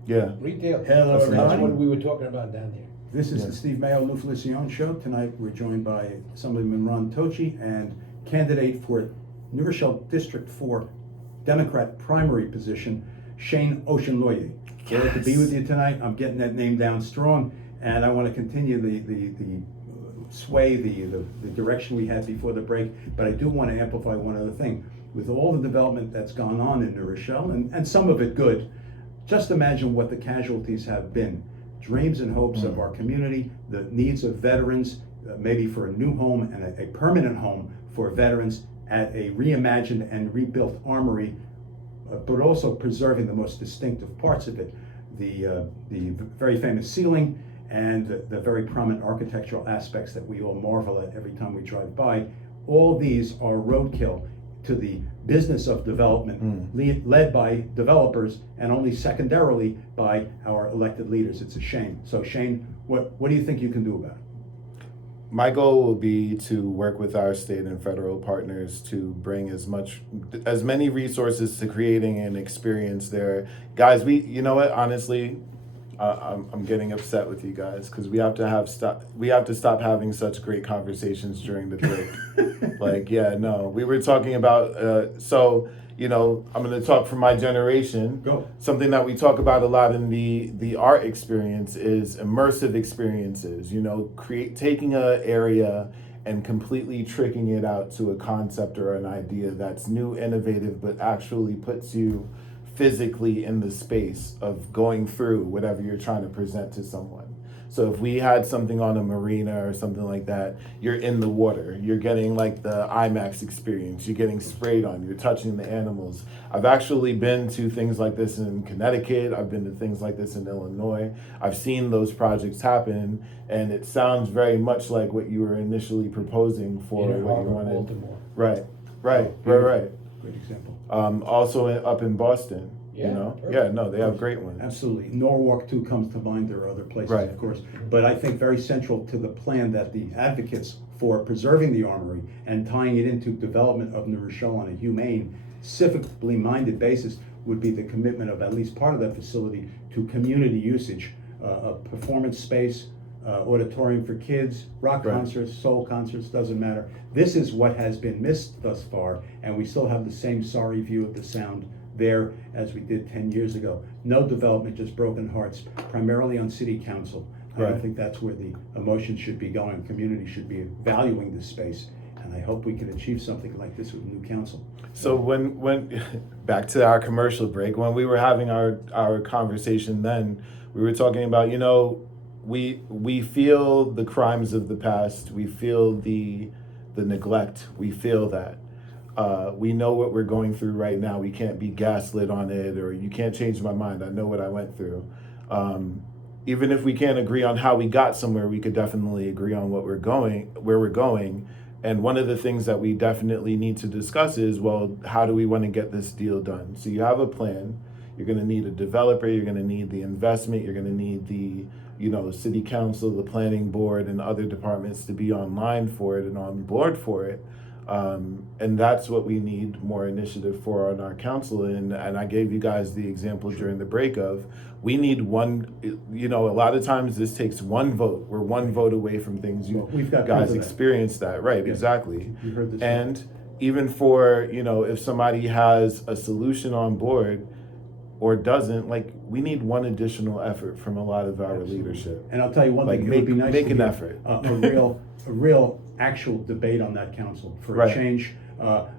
Yeah. Retail. Hello, That's everybody. what we were talking about down there. This is Yeah. the Steve Mayo Lou Felicione Show. Tonight we're joined by Assemblyman Ron Tochi and candidate for New Rochelle District 4 Democrat primary position, Shane Osinloye. Glad to be with you tonight. I'm getting that name down strong, and I want to continue the sway, the direction we had before the break, but I do want to amplify one other thing. With all the development that's gone on in New Rochelle, and some of it good, just imagine what the casualties have been. Dreams and hopes of our community, the needs of veterans, maybe for a new home and a permanent home for veterans at a reimagined and rebuilt armory, but also preserving the most distinctive parts of it. The very famous ceiling and the very prominent architectural aspects that we all marvel at every time we drive by. All these are roadkill to the business of development led by developers and only secondarily by our elected leaders. It's a shame. So Shane, what do you think you can do about it? My goal will be to work with our state and federal partners to bring as many resources to creating an experience there. Guys, you know what, honestly, I'm getting upset with you guys because we have to stop having such great conversations during the break. Like, yeah, no, we were talking about, so, you know, I'm going to talk from my generation. Go. Something that we talk about a lot in the art experience is immersive experiences, you know, taking an area and completely tricking it out to a concept or an idea that's new, innovative, but actually puts you physically in the space of going through whatever you're trying to present to someone. So if we had something on a marina or something like that, you're in the water, you're getting like the IMAX experience, you're getting sprayed on, you're touching the animals. I've actually been to things like this in Connecticut, I've been to things like this in Illinois. I've seen those projects happen, and it sounds very much like what you were initially proposing for In what you Harvard, wanted. Baltimore. Right. Great example. Also up in Boston, Yeah, you know? perfect. Yeah, no, they have great ones. Absolutely. Norwalk too comes to mind. There are other places, Right. of course. But I think very central to the plan that the advocates for preserving the armory and tying it into development of New Rochelle on a humane, civically minded basis would be the commitment of at least part of that facility to community usage, a performance space, auditorium for kids, rock Right. concerts, soul concerts, doesn't matter. This is what has been missed thus far, and we still have the same sorry view of the sound there as we did 10 years ago. No development, just broken hearts, primarily on city council. I don't Right. think that's where the emotion should be going. Community should be valuing this space. And I hope we can achieve something like this with new council. So when back to our commercial break, when we were having our conversation then, we were talking about, we feel the crimes of the past, we feel the neglect, we feel that. We know what we're going through right now. We can't be gaslit on it, or you can't change my mind. I know what I went through. Even if we can't agree on how we got somewhere, we could definitely agree on where we're going. And one of the things that we definitely need to discuss is, well, how do we want to get this deal done? So you have a plan. You're going to need a developer. You're going to need the investment. You're going to need the, city council, the planning board, and other departments to be online for it and on board for it. And that's what we need more initiative for on our council. And I gave you guys the example during the break of, we need one, a lot of times this takes one vote. We're one vote away from things. You We've got guys experienced that, right? Yeah. Exactly. You heard this. And even for, if somebody has a solution on board or doesn't, we need one additional effort from a lot of our leadership. And I'll tell you one thing, it would be nice make to an get effort. a real actual debate on that council for a Right. change.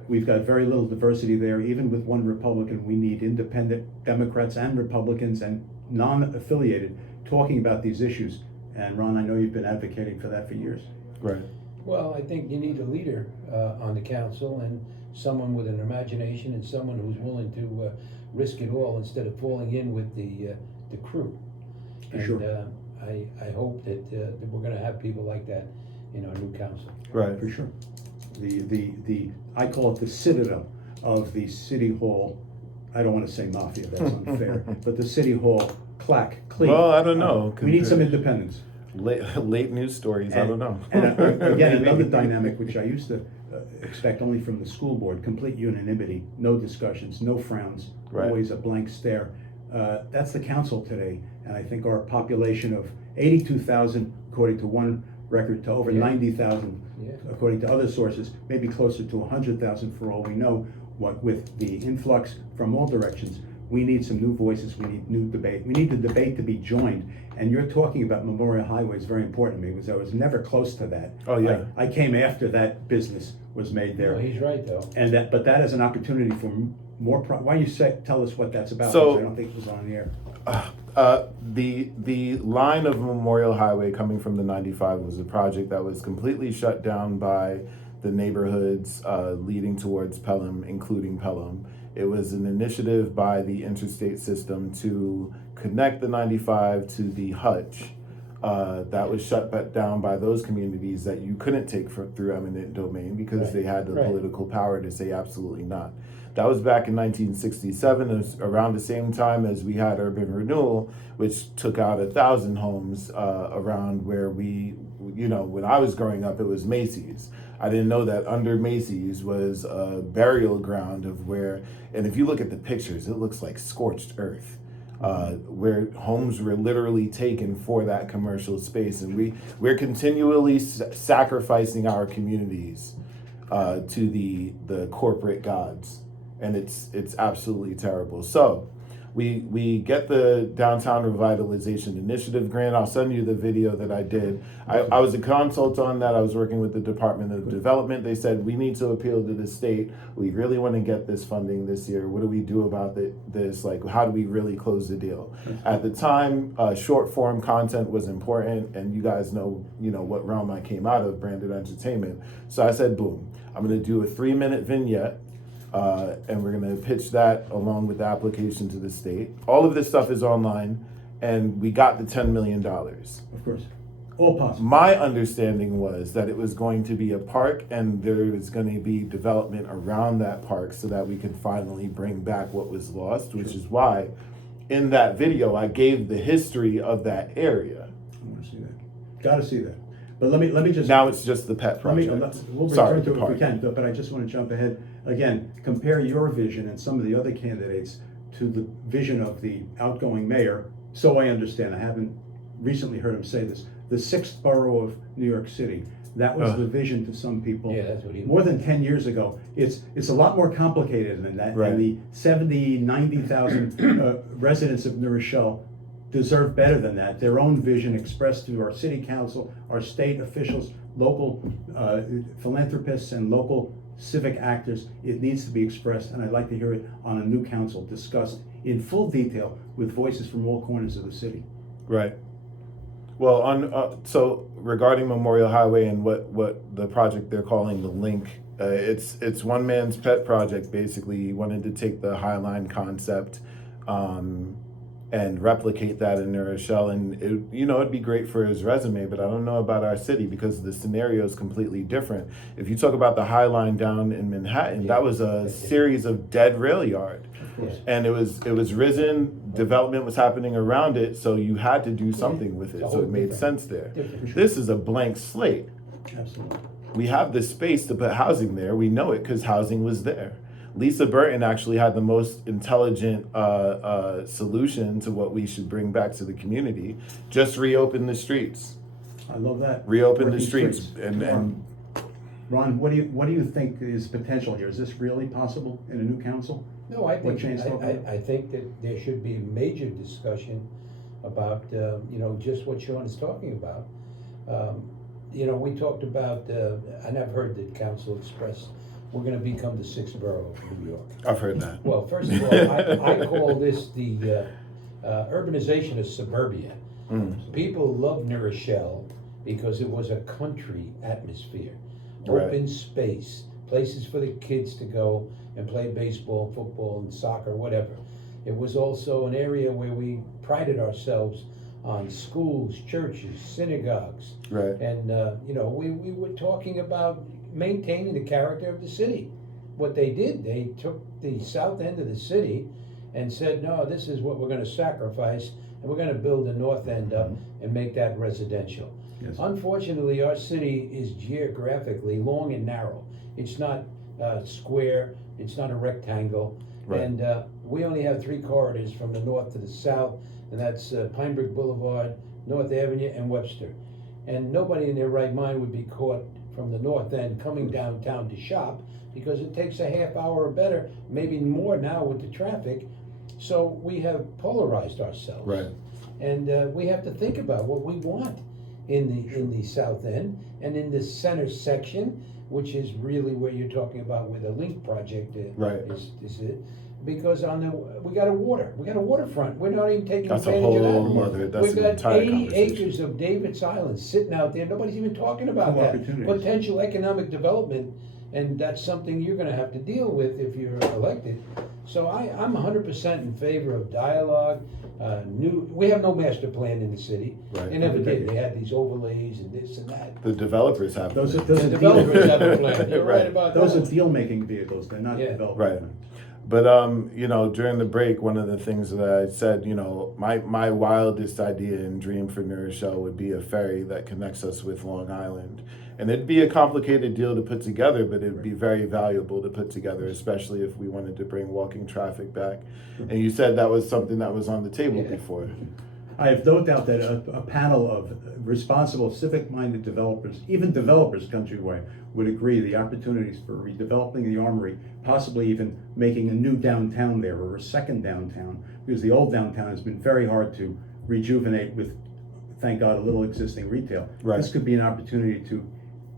We've got very little diversity there. Even with one Republican, we need independent Democrats and Republicans and non-affiliated talking about these issues. And Ron, I know you've been advocating for that for years. Right. Well, I think you need a leader on the council, and someone with an imagination, and someone who's willing to risk it all instead of falling in with the crew. For And sure. I hope that we're going to have people like that in our new council. Right. For sure. The I call it the citadel of the city hall. I don't want to say mafia, that's unfair, but the city hall clique. Well, I don't know. We need some independence. Late news stories. I don't know. And again, another dynamic which I used to expect only from the school board: complete unanimity, no discussions, no frowns, Right. always a blank stare. That's the council today, and I think our population of 82,000, according to one record, to over Yeah. 90,000, Yeah. according to other sources, maybe closer to 100,000 for all we know. What with the influx from all directions, we need some new voices. We need new debate. We need the debate to be joined. And you're talking about Memorial Highway is very important to me, because I was never close to that. Oh, yeah. I came after that business was made there. No, he's right, though. And but that is an opportunity for more. Why don't you tell us what that's about? So- because I don't think it was on the air. The line of Memorial Highway coming from the 95 was a project that was completely shut down by the neighborhoods leading towards Pelham, including Pelham. It was an initiative by the interstate system to connect the 95 to the Hutch. That was shut down by those communities that you couldn't take through eminent domain because Right. they had the Right. political power to say absolutely not. That was back in 1967. It was around the same time as we had urban renewal, which took out 1,000 homes around where when I was growing up, it was Macy's. I didn't know that under Macy's was a burial ground of where, and if you look at the pictures, it looks like scorched earth. Where homes were literally taken for that commercial space, and we're continually sacrificing our communities to the corporate gods, and it's absolutely terrible. So we get the Downtown Revitalization Initiative grant. I'll send you the video that I did. I was a consultant on that. I was working with the Department of Development. They said, we need to appeal to the state. We really want to get this funding this year. What do we do about this? How do we really close the deal? At the time, short form content was important, and you guys know what realm I came out of, branded entertainment. So I said, boom, I'm going to do a 3-minute vignette. And we're going to pitch that along with the application to the state. All of this stuff is online, and we got the $10 million. Of course, all possible. My understanding was that it was going to be a park, and there was going to be development around that park so that we could finally bring back what was lost, which is why in that video I gave the history of that area. I want to see that. Got to see that. But let me just. Now it's just the pet project. We'll Sorry, return to the it if we park. can, but I just want to jump ahead. Again, compare your vision and some of the other candidates to the vision of the outgoing mayor. So I understand, I haven't recently heard him say this, the 6th borough of New York City. That was the vision to some people. Yeah, that's what he More than 10 years ago. It's a lot more complicated than that. Right. And the 70, 90,000 residents of New Rochelle deserve better than that. Their own vision expressed through our city council, our state officials, local philanthropists and local civic actors. It needs to be expressed, and I'd like to hear it on a new council, discussed in full detail with voices from all corners of the city. Right. Well, so regarding Memorial Highway and what the project they're calling the Link, it's one man's pet project. Basically, he wanted to take the Highline concept and replicate that in New Rochelle, and it'd be great for his resume. But I don't know about our city because the scenario is completely different. If you talk about the Highline down in Manhattan, that was a series of dead rail yard. And it was risen, development was happening around it, so you had to do something with it, so it made sense there. This is a blank slate. Absolutely. We have the space to put housing there, we know it because housing was there. Lisa Burton actually had the most intelligent solution to what we should bring back to the community. Just reopen the streets. I love that. Reopen the Working streets. And Ron, what do you think is potential here? Is this really possible in a new council? No, I think, Shane's talking about? I think that there should be major discussion about, just what Sean is talking about. We talked about, and I've heard that council expressed, we're gonna become the sixth borough of New York. I've heard that. Well, first of all, I call this the urbanization of suburbia. People love New Rochelle because it was a country atmosphere. Open space, places for the kids to go and play baseball, football, and soccer, whatever. It was also an area where we prided ourselves on schools, churches, synagogues. Right. And, we were talking about maintaining the character of the city. What they did, they took the south end of the city and said, no, this is what we're gonna sacrifice, and we're gonna build the north end up and make that residential. Yes. Unfortunately, our city is geographically long and narrow. It's not square, it's not a rectangle. Right. And we only have 3 corridors from the north to the south, and that's Pine Brook Boulevard, North Avenue, and Webster. And nobody in their right mind would be caught from the north end coming downtown to shop, because it takes a half hour or better, maybe more now with the traffic. So we have polarized ourselves. Right. And we have to think about what we want in the south end and in the center section, which is really where you're talking about where the Link project is it. Because we got a waterfront. We're not even taking That's a advantage whole of that. other, that's We've an got entire 80 conversation. acres of David's Island sitting out there. Nobody's even talking about Two that. opportunities. Potential economic development, and that's something you're gonna have to deal with if you're elected. So I'm 100% in favor of dialogue. We have no master plan in the city. Right. They never did. They had these overlays and this and that. The developers have. Those are The developers have a plan. You're right Right. about Those are that. deal-making vehicles, they're not Yeah. development. Right. But during the break, one of the things that I said, my wildest idea and dream for New Rochelle would be a ferry that connects us with Long Island. And it'd be a complicated deal to put together, but it'd be very valuable to put together, especially if we wanted to bring walking traffic back. And you said that was something that was on the table before. I have no doubt that a panel of responsible, civic-minded developers, even developers countrywide, would agree the opportunities for redeveloping the Armory, possibly even making a new downtown there or a second downtown, because the old downtown has been very hard to rejuvenate with, thank God, a little existing retail. Right. This could be an opportunity to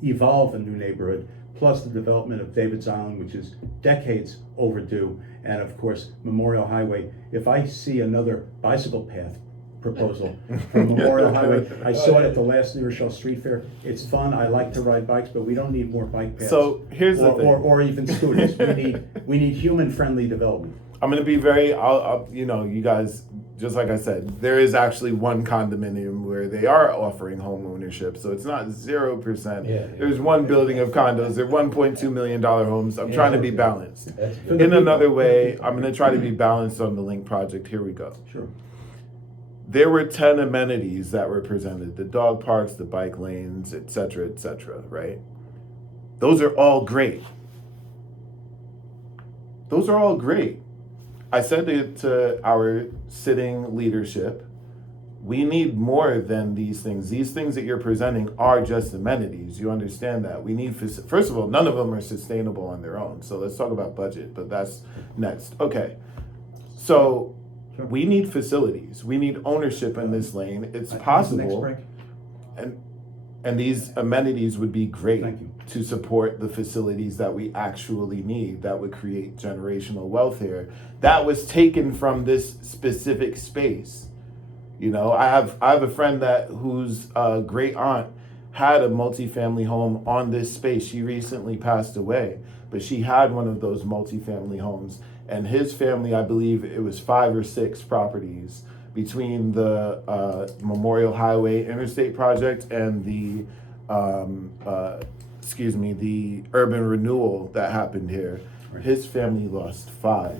evolve a new neighborhood, plus the development of David's Island, which is decades overdue, and of course, Memorial Highway. If I see another bicycle path proposal from Memorial Highway, I saw it at the last New Rochelle Street Fair. It's fun, I like to ride bikes, but we don't need more bike paths. So here's the thing. Or even scooters. We need human-friendly development. I'm going to be very, you guys, just like I said, there is actually one condominium where they are offering home ownership. So it's not 0%. Yeah. There's one building of condos. They're $1.2 million homes. I'm trying to be balanced. That's For good. the In people. another way, I'm going to try to be balanced on the Link project. Here we go. Sure. There were 10 amenities that were presented, the dog parks, the bike lanes, et cetera, right? Those are all great. Those are all great. I said it to our sitting leadership, we need more than these things. These things that you're presenting are just amenities. You understand that. We need, first of all, none of them are sustainable on their own. So let's talk about budget, but that's next. Okay. So we need facilities. We need ownership in this lane. It's Next possible. break. And And these amenities would be great Thank you. to support the facilities that we actually need that would create generational wealth here. That was taken from this specific space. You know, I have a friend whose great aunt had a multifamily home on this space. She recently passed away, but she had one of those multifamily homes, and his family, I believe it was 5 or 6 properties between the Memorial Highway Interstate project and the the urban renewal that happened here. Right. His family lost 5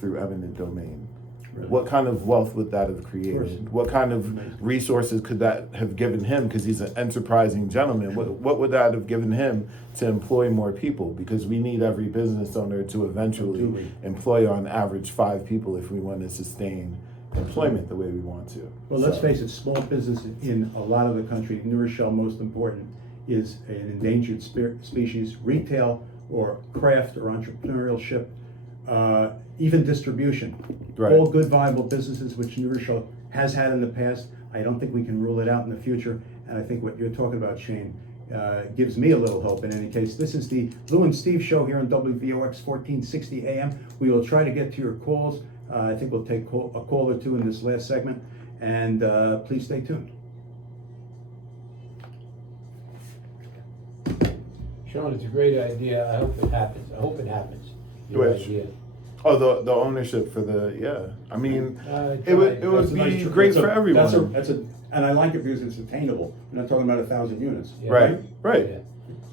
through eminent domain. Really? What kind of wealth would that have Of course. created? What kind of resources could that have given him? Because he's an enterprising gentleman. What would that have given him to employ more people? Because we need every business owner to eventually Absolutely. employ on average 5 people if we want to sustain employment the way we want to. Well, let's So, face it, small business in a lot of the country, New Rochelle, most important, is an endangered species. Retail or craft or entrepreneurship, even distribution. Right. All good, viable businesses, which New Rochelle has had in the past. I don't think we can rule it out in the future. And I think what you're talking about, Shane, gives me a little hope in any case. This is the Lou and Steve show here on WVOX 1460 AM. We will try to get to your calls. I think we'll take a call or two in this last segment. And please stay tuned. Sean, it's a great idea. I hope it happens. Your Which? idea. Oh, the ownership for the I mean, it would That's a nice be tr- great that's a- for everyone. And I like it because it's attainable. We're not talking about 1,000 units. Yeah. Right. Yeah.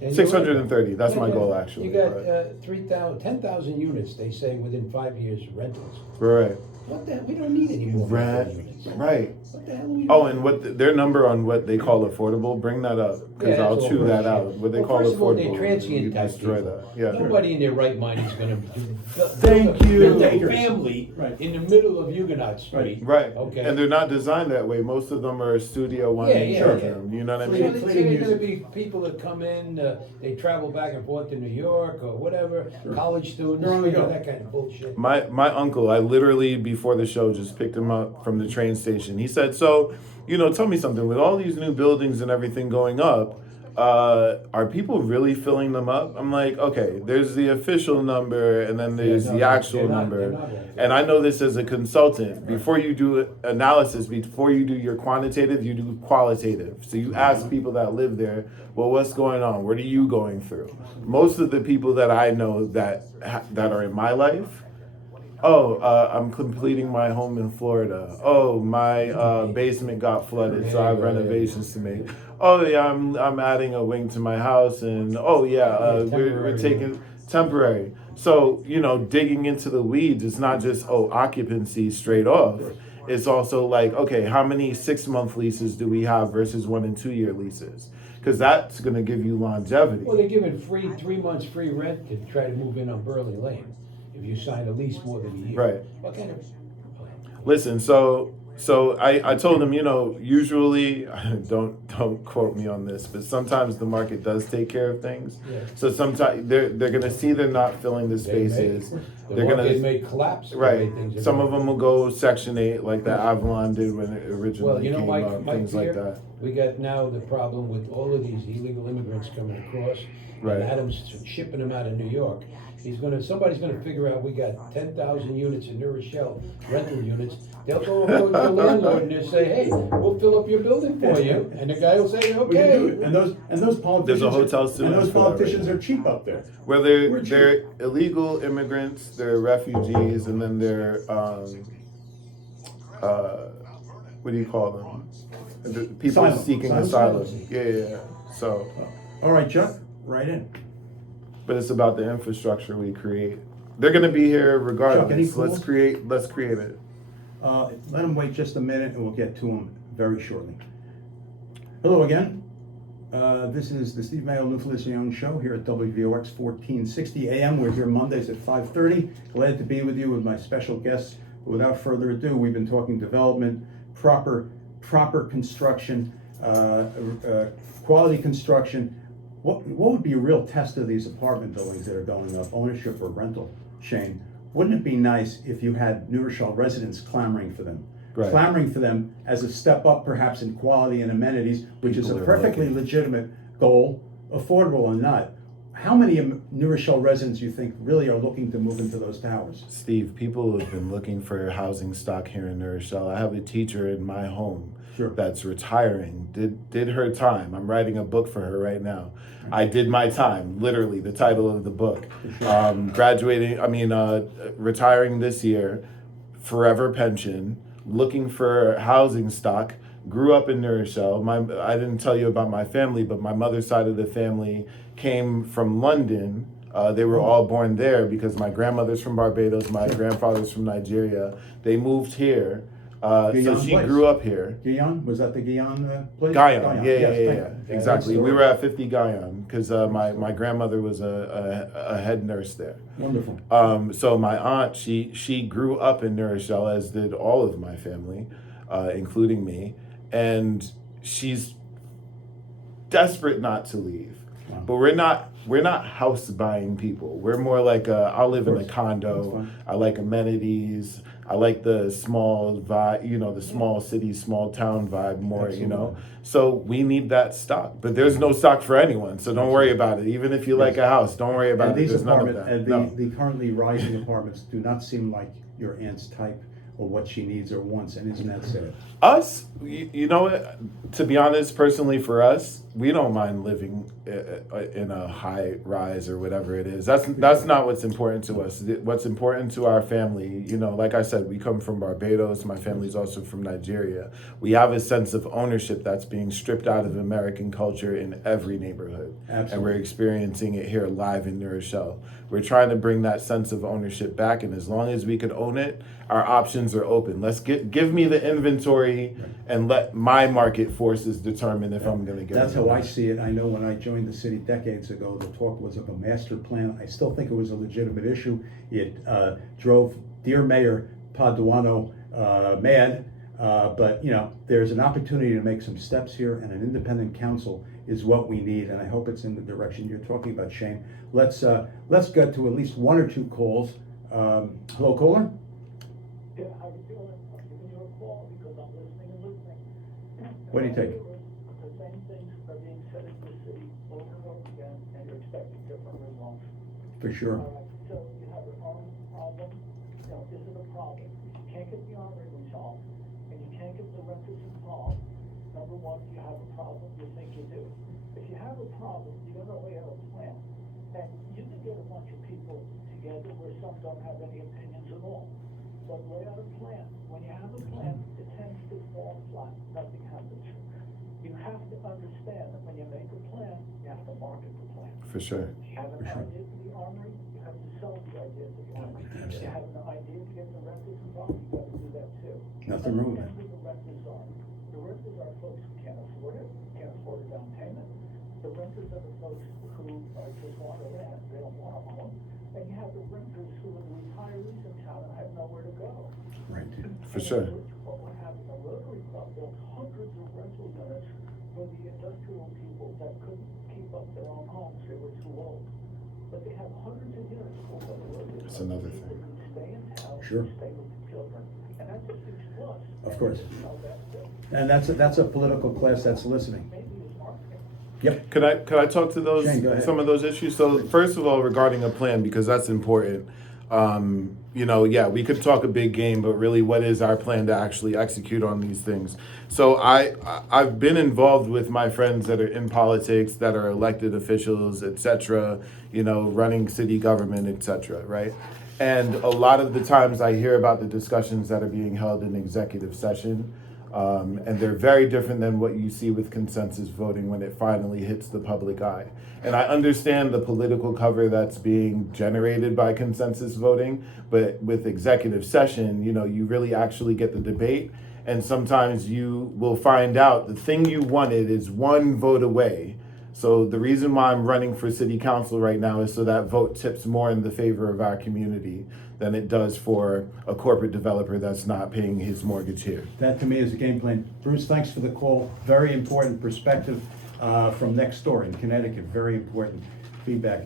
And 630. That's my yeah, goal actually. You got but- 10,000 units. They say within 5 years rentals. right. What the? We don't need any more rental Right. units. Right. What the hell? Are we Oh, doing? and their number on what they call affordable, bring that up, because Yeah, I'll that's chew all that right. out. What they Well, call first of all, affordable, they're transient you type destroy people. that. Yeah. Nobody in their right mind is going to Thank you. build a Takers. family Right. in the middle of Huguenot Street. Right. Okay. And they're not designed that way. Most of them are studio one Yeah, yeah, bedroom. You know what I So mean? there's Fleeting going to use. be people that come in, they travel back and forth to New York or whatever, college students, They're on the go. that kind of bullshit. My uncle, I literally before the show just picked him up from the train station. He said, "So, tell me something. With all these new buildings and everything going up, are people really filling them up?" I'm like, "Okay, there's the official number, and then there's Yeah, the no, actual they're not number." all. And I know this as a consultant. Before you do analysis, before you do your quantitative, you do qualitative. So you ask people that live there, well, what's going on? What are you going through? Most of the people that I know that are in my life, I'm completing my home in Florida. Oh, my basement got flooded, so I have renovations to make. Oh yeah, I'm adding a wing to my house, and we're taking temporary. So digging into the weeds, it's not just occupancy straight off. It's also like, okay, how many 6-month leases do we have versus 1 and 2 year leases? Because that's going to give you longevity. Well, they're giving 3 months free rent to try to move in on Burley Lane if you sign a lease more than a year. Right. What kind of? Listen, so I told him, usually don't quote me on this, but sometimes the market does take care of things. Yeah. So sometimes they're gonna see they're not filling the spaces. The They're market gonna may collapse. the way right. things are Some of going. them will go Section 8 like that Avalon did when it originally Well, came Mike, up, Mike things like Fear, that. we got now the problem with all of these illegal immigrants coming across. Right. And Adams shipping them out of New York. Somebody's gonna figure out we got 10,000 units in New Rochelle, rental units. They'll go to the landlord and they'll say, hey, we'll fill up your building for you. And the guy will say, We can do okay. it. And those politicians. There's a hotel soon And those for that right politicians now. are cheap up there. Well, We're they're illegal immigrants, they're refugees, and then they're what do you call them? The people Asylum. seeking Asylum. asylum. Yeah. So, All right, Chuck, right in. but it's about the infrastructure we create. They're gonna be here Chuck, any regardless. calls? Let's create it. Let them wait just a minute and we'll get to them very shortly. Hello again. This is the Steve Mayo Lou Felicione show here at WVOX 1460 AM. We're here Mondays at 5:30. Glad to be with you with my special guests. Without further ado, we've been talking development, proper construction, quality construction. What would be a real test of these apartment buildings that are going up, ownership or rental, Shane? Wouldn't it be nice if you had New Rochelle residents clamoring for them? Right. clamoring for them as a step up perhaps in quality and amenities, which is a People are perfectly looking. legitimate goal, affordable or not. How many New Rochelle residents you think really are looking to move into those towers? Steve, people have been looking for housing stock here in New Rochelle. I have a teacher in my home Sure. that's retiring, did her time. I'm writing a book for her right now. I did my time, literally, the title of the book. Retiring this year, forever pension, looking for housing stock, grew up in New Rochelle. I didn't tell you about my family, but my mother's side of the family came from London. They were all born there because my grandmother's from Barbados, my grandfather's from Nigeria. They moved here. So Guyan she place. grew up here. Guyan, was that the Guyan place? Guyan, Yes, yeah, thank you. exactly. Good We story. were at 50 Guyan because my grandmother was a head nurse there. Wonderful. So my aunt, she grew up in New Rochelle, as did all of my family, including me, and she's desperate not to leave. Wow. But we're not house buying people. We're more like I'll live in a That's condo. fine. I like amenities. I like the small vibe, the small city, small town vibe more, Absolutely. So we need that stock. But there's no stock for anyone, so don't worry about it. Even if you like a house, don't worry about And it. these There's none of apartments, that. and the currently rising apartments do not seem like your aunt's type or what she needs or wants, and isn't that sad? Us, you know what? To be honest, personally, for us, we don't mind living in a high rise or whatever it is. That's not what's important to us. What's important to our family, like I said, we come from Barbados. My family's also from Nigeria. We have a sense of ownership that's being stripped out of American culture in every neighborhood, Absolutely. and we're experiencing it here live in New Rochelle. We're trying to bring that sense of ownership back, and as long as we could own it, our options are open. Give me the inventory and let my market forces determine if I'm going to get That's it or how I not. see it. I know when I joined the city decades ago, the talk was of a master plan. I still think it was a legitimate issue. It drove dear Mayor Paduano mad, but there's an opportunity to make some steps here, and an independent council is what we need, and I hope it's in the direction you're talking about, Shane. Let's get to at least one or two calls. Hello, caller? Yeah, how you doing? I'm giving you a call because I'm listening and listening. What do you think? The same things are being said in the city over and over again, and you're expecting different results. For sure. All right, so you have an army problem. Is it a problem? If you can't get the army resolved, and you can't get the renters involved, number one, you have a problem. You think you do. If you have a problem, you gotta lay out a plan. And you can get a bunch of people together where some don't have any opinions at all. But lay out a plan. When you have a plan, it tends to fall flat. Nothing happens. You have to understand that when you make a plan, you have to market the plan. For sure. You have an idea for the armory, you have to sell the idea for the armory. You have an idea to get the renters involved, you gotta do that too. Nothing wrong with that. Understand who the renters are. The renters are folks who can't afford it, can't afford a down payment. The renters are the folks who just want to rent, they don't want to own. And you have the renters who are the retirees in town and have nowhere to go. Right. For sure. What would happen, a Rotary Club built hundreds of rental units for the industrial people that couldn't keep up their own homes, they were too old. But they have hundreds of units for the Rotary Club. That's another People thing. who stay in town, Sure. stay with the children, and that's a huge plus. Of course. That's And that's a political class that's listening. maybe it's marketing. Yep. Could I talk to Shane, go ahead. some of those issues? So first of all, regarding a plan, because that's important. We could talk a big game, but really, what is our plan to actually execute on these things? So I've been involved with my friends that are in politics, that are elected officials, etc. Running city government, etc. Right? And a lot of the times, I hear about the discussions that are being held in executive session. And they're very different than what you see with consensus voting when it finally hits the public eye. And I understand the political cover that's being generated by consensus voting, but with executive session, you really actually get the debate. And sometimes you will find out the thing you wanted is one vote away. So the reason why I'm running for city council right now is so that vote tips more in the favor of our community than it does for a corporate developer that's not paying his mortgage here. That to me is a game plan. Bruce, thanks for the call. Very important perspective from next door in Connecticut. Very important feedback.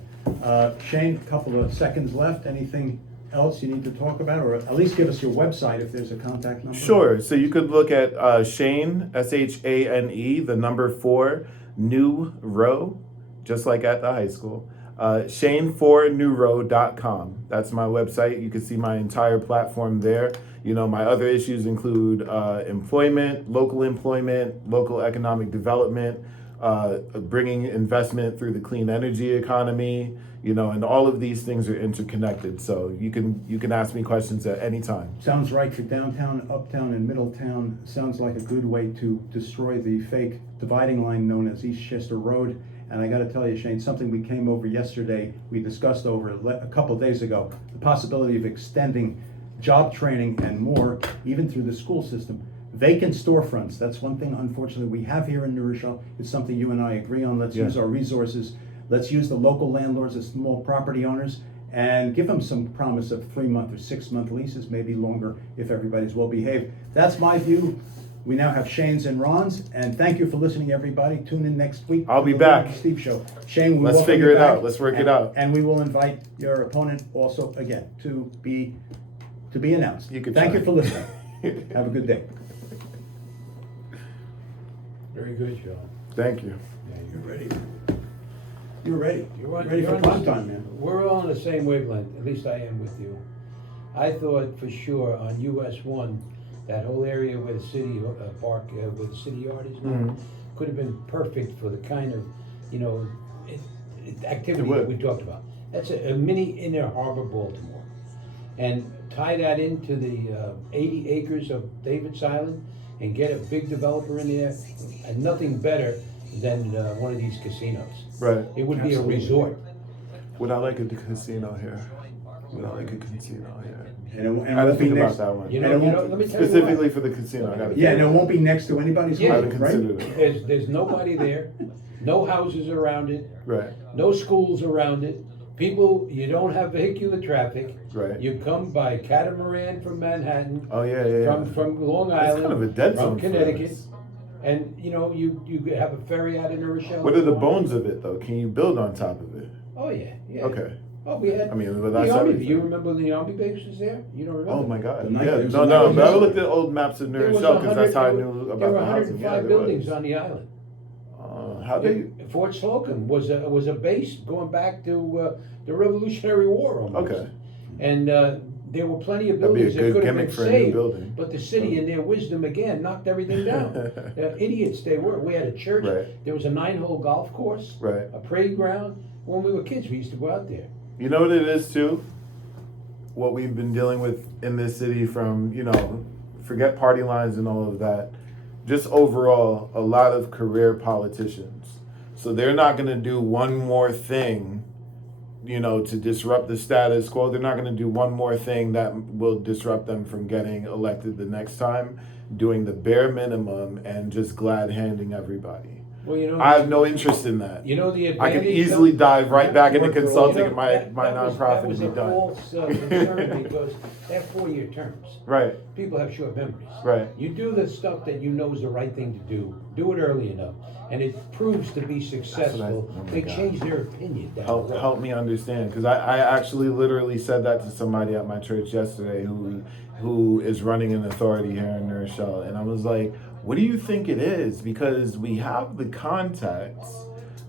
Shane, a couple of seconds left. Anything else you need to talk about, or at least give us your website if there's a contact number? Sure. So you could look at Shane, SHANE, the number 4, New Row, just like at the high school. Shane4newrow.com. That's my website. You can see my entire platform there. You know, my other issues include employment, local economic development, bringing investment through the clean energy economy, you know, and all of these things are interconnected. So you can ask me questions at any time. Sounds right for downtown, uptown, and Middletown. Sounds like a good way to destroy the fake dividing line known as Eastchester Road. And I got to tell you, Shane, something we came over yesterday, we discussed over a couple of days ago, the possibility of extending job training and more, even through the school system. Vacant storefronts, that's one thing unfortunately we have here in New Rochelle. It's something you and I agree on. Let's use our resources. Let's use the local landlords, the small property owners, and give them some promise of 3-month or 6-month leases, maybe longer if everybody's well behaved. That's my view. We now have Shane's and Ron's, and thank you for listening, everybody. Tune in next week. I'll be for the back. Little Steve Show. Shane, Let's figure it out. Let's work it out. And we will invite your opponent also again to be announced. You can Thank try. you for listening. Have a good day. Very good, Sean. Thank you. Yeah, You're ready. You're ready. You're on- Ready you're for on prime the- time, man. We're all on the same wavelength, at least I am with you. I thought for sure on US 1, that whole area where the city park, where the city yard is now, Mhm. could have been perfect for the kind of, you know, activity It would. that we talked about. That's a mini inner harbor Baltimore. And tie that into the 80 acres of Davis Island and get a big developer in there, and nothing better than one of these casinos. Right. It would be a Absolutely. resort. Would I like a casino here? Would I like a casino here? And it I won't had to be think about next. that one. You And know, it won't- let me tell you Specifically what. for the casino, I got Yeah, and it won't be next to anybody's Yeah. I home, haven't right? considered it. There's nobody there, no houses around it, Right. no schools around it. People, you don't have vehicular traffic. Right. You come by catamaran from Manhattan, Oh yeah, yeah, yeah. from Long It's Island, kind of a dead zone from for Connecticut, us. and you know you have a ferry out of New Rochelle. What are the bones of it though? Can you build on top of it? Oh yeah, yeah. Okay. Oh, we had. I mean, but the that's army. everything. You remember the army base was there? You don't remember? Oh my God. The night- Yeah. there's No, a no. night- But I looked at old maps of New There was Rochelle because that's how I 100 knew there about were the housing. 105 Yeah, there buildings was. on the island. How they? Fort Slocum was a base going back to the Revolutionary War almost. Okay. And there were plenty of That'd be a buildings that good could have been gimmick for a new saved, building. but the city, in their wisdom again, knocked everything down. Idiots they were. We had a church. Right. There was a 9-hole golf course. Right. A playground. When we were kids, we used to go out there. You know what it is too? What we've been dealing with in this city from, you know, forget party lines and all of that. Just overall, a lot of career politicians. So they're not going to do one more thing, you know, to disrupt the status quo. They're not going to do one more thing that will disrupt them from getting elected the next time, doing the bare minimum and just glad handing everybody. Well, you know, I have no interest in that. you know the I advantage. can easily dive right back into Work for all- consulting You and know, my that nonprofit was and be a done. false concern because they have 4-year terms. Right, People have short memories. right. You do the stuff that you know is the right thing to do. Do it early enough, and it proves to be successful. oh my They God. change their opinion down Help the road. help me understand, because I actually literally said that to somebody at my church yesterday who is running an authority here in New Rochelle, and I was like, what do you think it is? Because we have the contacts.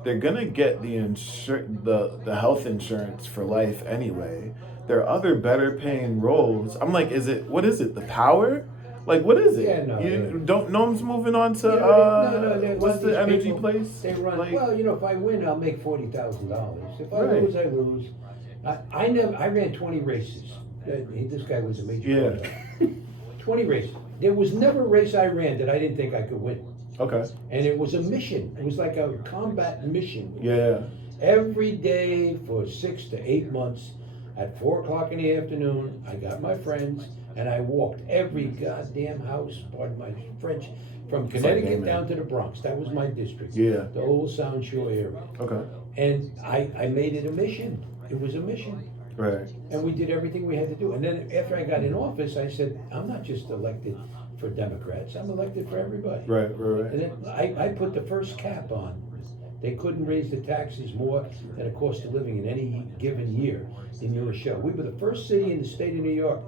They're gonna get the health insurance for life anyway. There are other better paying roles. I'm like, what is it? The power? Like, what is it? Yeah, no, yeah. Don't Noam's moving on to No, what's these the energy people, place? They run. Like, Well, you know, if I win, I'll make $40,000. If I Right. lose, I lose. I ran 20 races. This guy was a major. Yeah. quarterback. 20 races. There was never a race I ran that I didn't think I could win. okay. And it was a mission. It was like a combat mission. Yeah. Every day for 6 to 8 months, at 4 o'clock in the afternoon, I got my friends and I walked every goddamn house, pardon my French, from Connecticut amen. down to the Bronx. That was my district. Yeah. The whole Sound Shore area. Okay. And I made it a mission. It was a mission. Right. And we did everything we had to do. And then after I got in office, I said, I'm not just elected for Democrats. I'm elected for everybody. Right. Right. And then I put the first cap on They couldn't raise the taxes more than the cost of living in any given year in New Rochelle. We were the first city in the state of New York.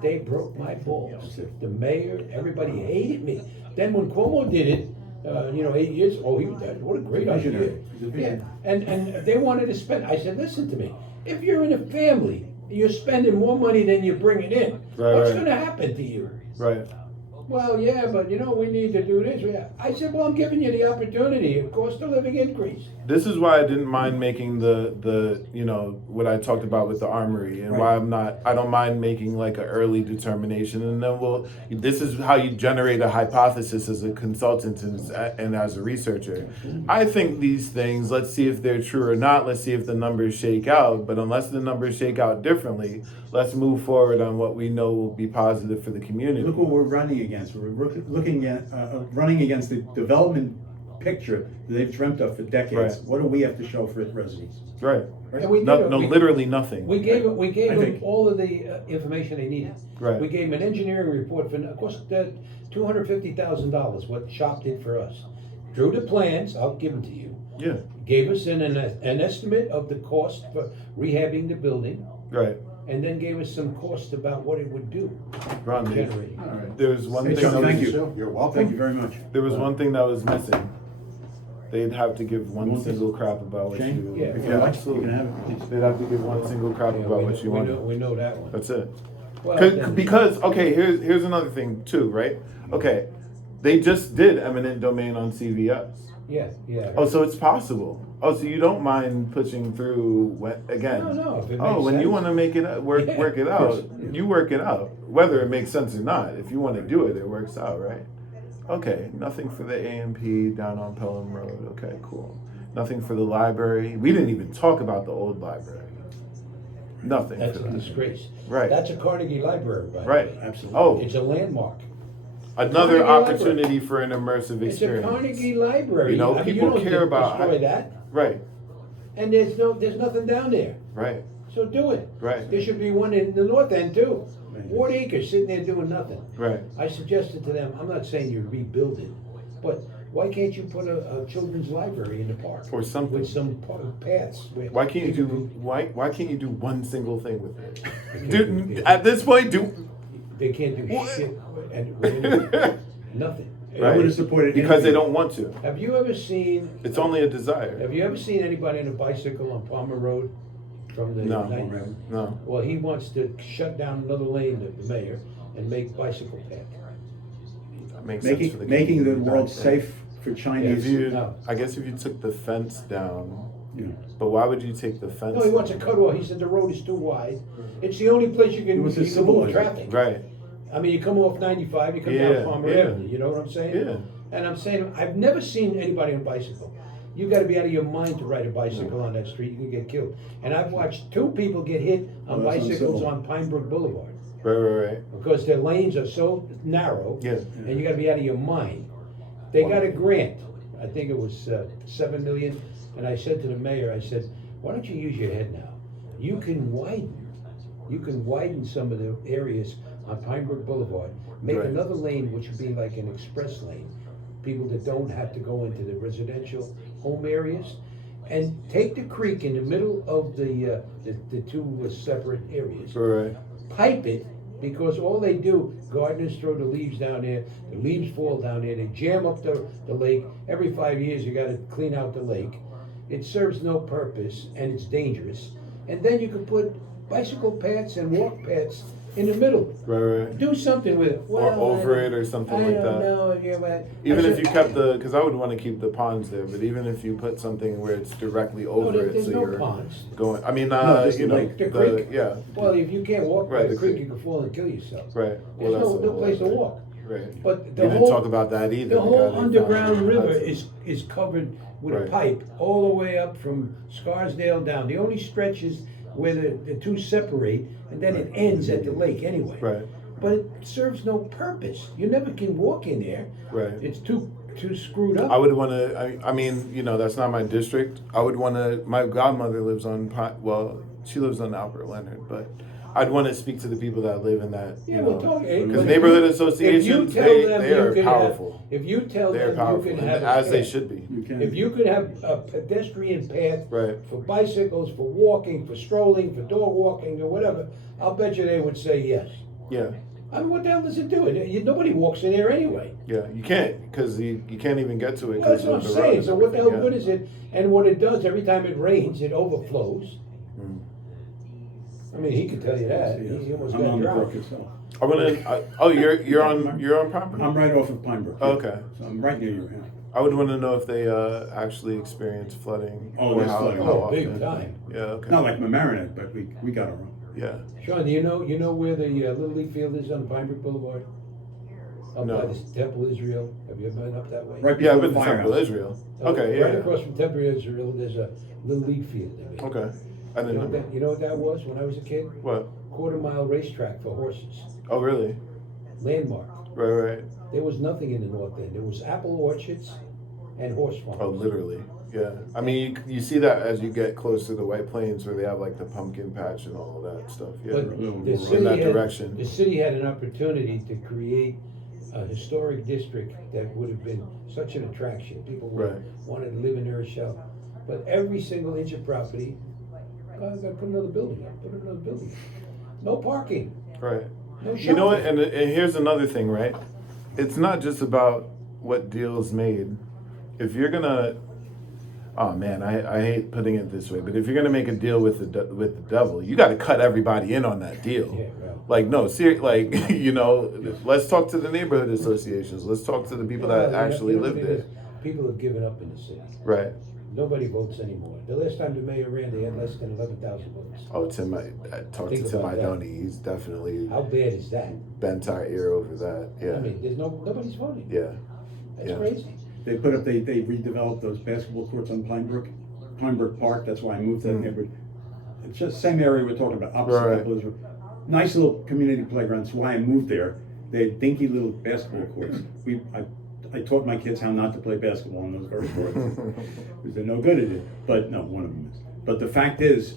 They broke my balls. The mayor, everybody hated me. Then when Cuomo did it, 8 years, he was that. What a great idea. Visionary. He's a Yeah, visionary. and they wanted to spend. I said, listen to me. If you're in a family, you're spending more money than you're bringing in. Right, What's right. going to happen to you? Right. Well, yeah, but we need to do this. Yeah. I said, well, I'm giving you the opportunity. Of cost of living increase. This is why I didn't mind making the what I talked about with the armory, and why I don't mind making like an early determination, and then this is how you generate a hypothesis as a consultant and as a researcher. I think these things, let's see if they're true or not, let's see if the numbers shake out, but unless the numbers shake out differently, let's move forward on what we know will be positive for the community. Look what we're running against. We're looking at running against the development picture that they've dreamt of for decades. Right. What do we have to show for residents? Right. And we did No, it. no, We- literally nothing. We gave I them think- all of the information they needed. Right. We gave them an engineering report for, of course, $250,000, what SHOP did for us. Drew the plans, I'll give them to you. Yeah. Gave us an estimate of the cost for rehabbing the building, Right. and then gave us some cost about what it would do. Ron, Generate. All right. there's one Hey, thing. Chuck, that thank was- you. You're welcome. Thank you very much. There was one thing that was missing. They'd have to give one One single crap about what Shane? you. Yeah. If you Yeah, like, absolutely. you can have it. Please. They'd have to give one single crap Yeah, about we what know- you we want. know- We know that one. That's it. Well, 'Cause- then- Because okay, here's another thing too, right? Okay, they just did eminent domain on CVS. Yeah, yeah. Oh, so it's possible. Oh, so you don't mind pushing through again? No, if it Oh, makes when you sense. want to make it work, Yeah, work it of out. course. You work it out, whether it makes sense or not. If you want to do it, it works out, right? Okay, nothing for the AMP down on Pelham Road. Okay, cool. Nothing for the library. We didn't even talk about the old library. Nothing. That's for a that. disgrace. Right. That's a Carnegie Library, by the Right. way. Absolutely. Oh, It's a landmark. another Carnegie Library. opportunity for an immersive It's a experience. Carnegie Library. You know, I mean, people don't care about- destroy that, Right, and there's nothing down there. right, So do it. right, There should be one in the north end too. Right. 40 acres sitting there doing nothing. right. I suggested to them, I'm not saying you rebuild it, but why can't you put a children's library in the park? Or something. With some paths. where Why can't you do people why can't you do one single thing with it? can- Dude, at this point, do They can't do What? shit, and nothing. I would have supported because they anything. don't want to. Have you ever seen, It's only a desire. have you ever seen anybody on a bicycle on Palmer Road from the No. 90s? No. Well, he wants to shut down another lane, the mayor, and make bicycle path. That makes sense for the Making the community world back then. safe for If Chinese. you, No. I guess if you took the fence down, Yeah. but why would you take the fence? No, he wants to cut off, he said the road is too wide. It's the only place you He can wants to move civilize it. traffic. Right. I mean, you come off 95, you come Yeah, down Palmer yeah. Avenue, you know what I'm saying? Yeah. And I'm saying, I've never seen anybody on a bicycle. You gotta be out of your mind to ride a bicycle on that street, you can get killed. And I've watched 2 people get hit on Oh, that's bicycles uncivil. on Pine Brook Boulevard. Right. Because their lanes are so narrow. Yeah. And you gotta be out of your mind. They got a grant, I think it was 7 million, and I said to the mayor, I said, why don't you use your head now? You can widen some of the areas on Pine Brook Boulevard, make Right. another lane which would be like an express lane. People that don't have to go into the residential home areas, and take the creek in the middle of the 2 separate areas, Right. pipe it, because all they do, gardeners throw the leaves down there, the leaves fall down there, they jam up the lake. Every 5 years, you gotta clean out the lake. It serves no purpose, and it's dangerous. And then you can put bicycle paths and walk paths in the middle. Right. Do something with it. Or Well, over I- it or something I like don't that. know, yeah, but. Even I if said- you kept because I would want to keep the ponds there, but even if you put something where it's directly No, over it, there's so no you're ponds. going. I mean, just you the know, lake. The creek? yeah, Well, if you can't walk by Right, the the creek, creek. you can fall and kill yourself. right. There's that's no a place to whole walk. Right. But We the didn't whole, talk about that either. the whole guy they underground found. river is covered with a Right. pipe all the way up from Scarsdale down. The only stretch is where the 2 separate, and then it ends at the lake anyway. Right. But it serves no purpose. You never can walk in there. Right. It's too screwed up. I would want to. I mean, you know, that's not my district. I would want to. My godmother lives on She lives on Albert Leonard, but I'd want to speak to the people that live in that. Yeah, You we'll know, talk. because neighborhood associations, they are powerful. If you tell They are them powerful, you can and have as they should be. You can. If you could have a pedestrian path Right. for bicycles, for walking, for strolling, for dog walking, or whatever, I'll bet you they would say yes. Yeah, I mean, what the hell does it do? Nobody walks in there anyway. yeah. You can't because you can't even get to it. Well, that's what I'm of the road saying. and So what the hell everything, good is it? And what it does, every time it rains, it overflows. Mm. I mean, he could tell you that. He almost I'm got on the drowned. brook itself. I want to. Oh, you're on property. I'm right off of Pine Brook. Okay. So I'm right near your house. I would want to know if they actually experience flooding. Oh, or there's how, flooding. how Oh, often. big time. Yeah. Okay. Not like Mamaroneck, but we got our own. Yeah. Sean, do you know where the Little League field is on Pine Brook Boulevard? Up No. by the Temple Israel. Have you ever been up that way? Right Yeah, I've before been the to Temple firehouse. Israel. Oh, Okay. Yeah. Right yeah. across from Temple Israel, there's a Little League field. Okay. I You didn't know, know. you know what that was when I was a kid? What? Quarter-mile racetrack for horses. Oh, really? Landmark. Right. There was nothing in the north end. There was apple orchards and horse farms. Oh, literally. Yeah. I mean, you see that as you get close to the White Plains, where they have like the pumpkin patch and all of that stuff. Yeah. But little the rural. city In that had, direction. the city had an opportunity to create a historic district that would have been such an attraction. People would Right. wanted to live in their shell. But every single inch of property, got to put another building up, put another building up. No parking, Right. no shopping. You know what? And here's another thing, right? It's not just about what deals made. If you're gonna, oh man, I hate putting it this way, but if you're gonna make a deal with the devil, you got to cut everybody in on that deal. Yeah, well. Like no, like let's talk to the neighborhood associations. Let's talk to the people that actually live there. People have given up in the city. Right. Nobody votes anymore. The last time the mayor ran, they had less than 11,000 votes. Oh, Tim, I talked to Think Tim about that. Idoni. He's definitely How bad is that? bent our ear over that. Yeah. I mean, there's nobody's voting. Yeah. That's Yeah. crazy. They redeveloped those basketball courts on Pine Brook Park. That's why I moved to that neighborhood. It's just the same area we're talking about, opposite Right. Temple Israel. Nice little community playground. That's why I moved there. They had dinky little basketball courts. I taught my kids how not to play basketball on those very courts because they're no good at it. But no, one of them is. But the fact is,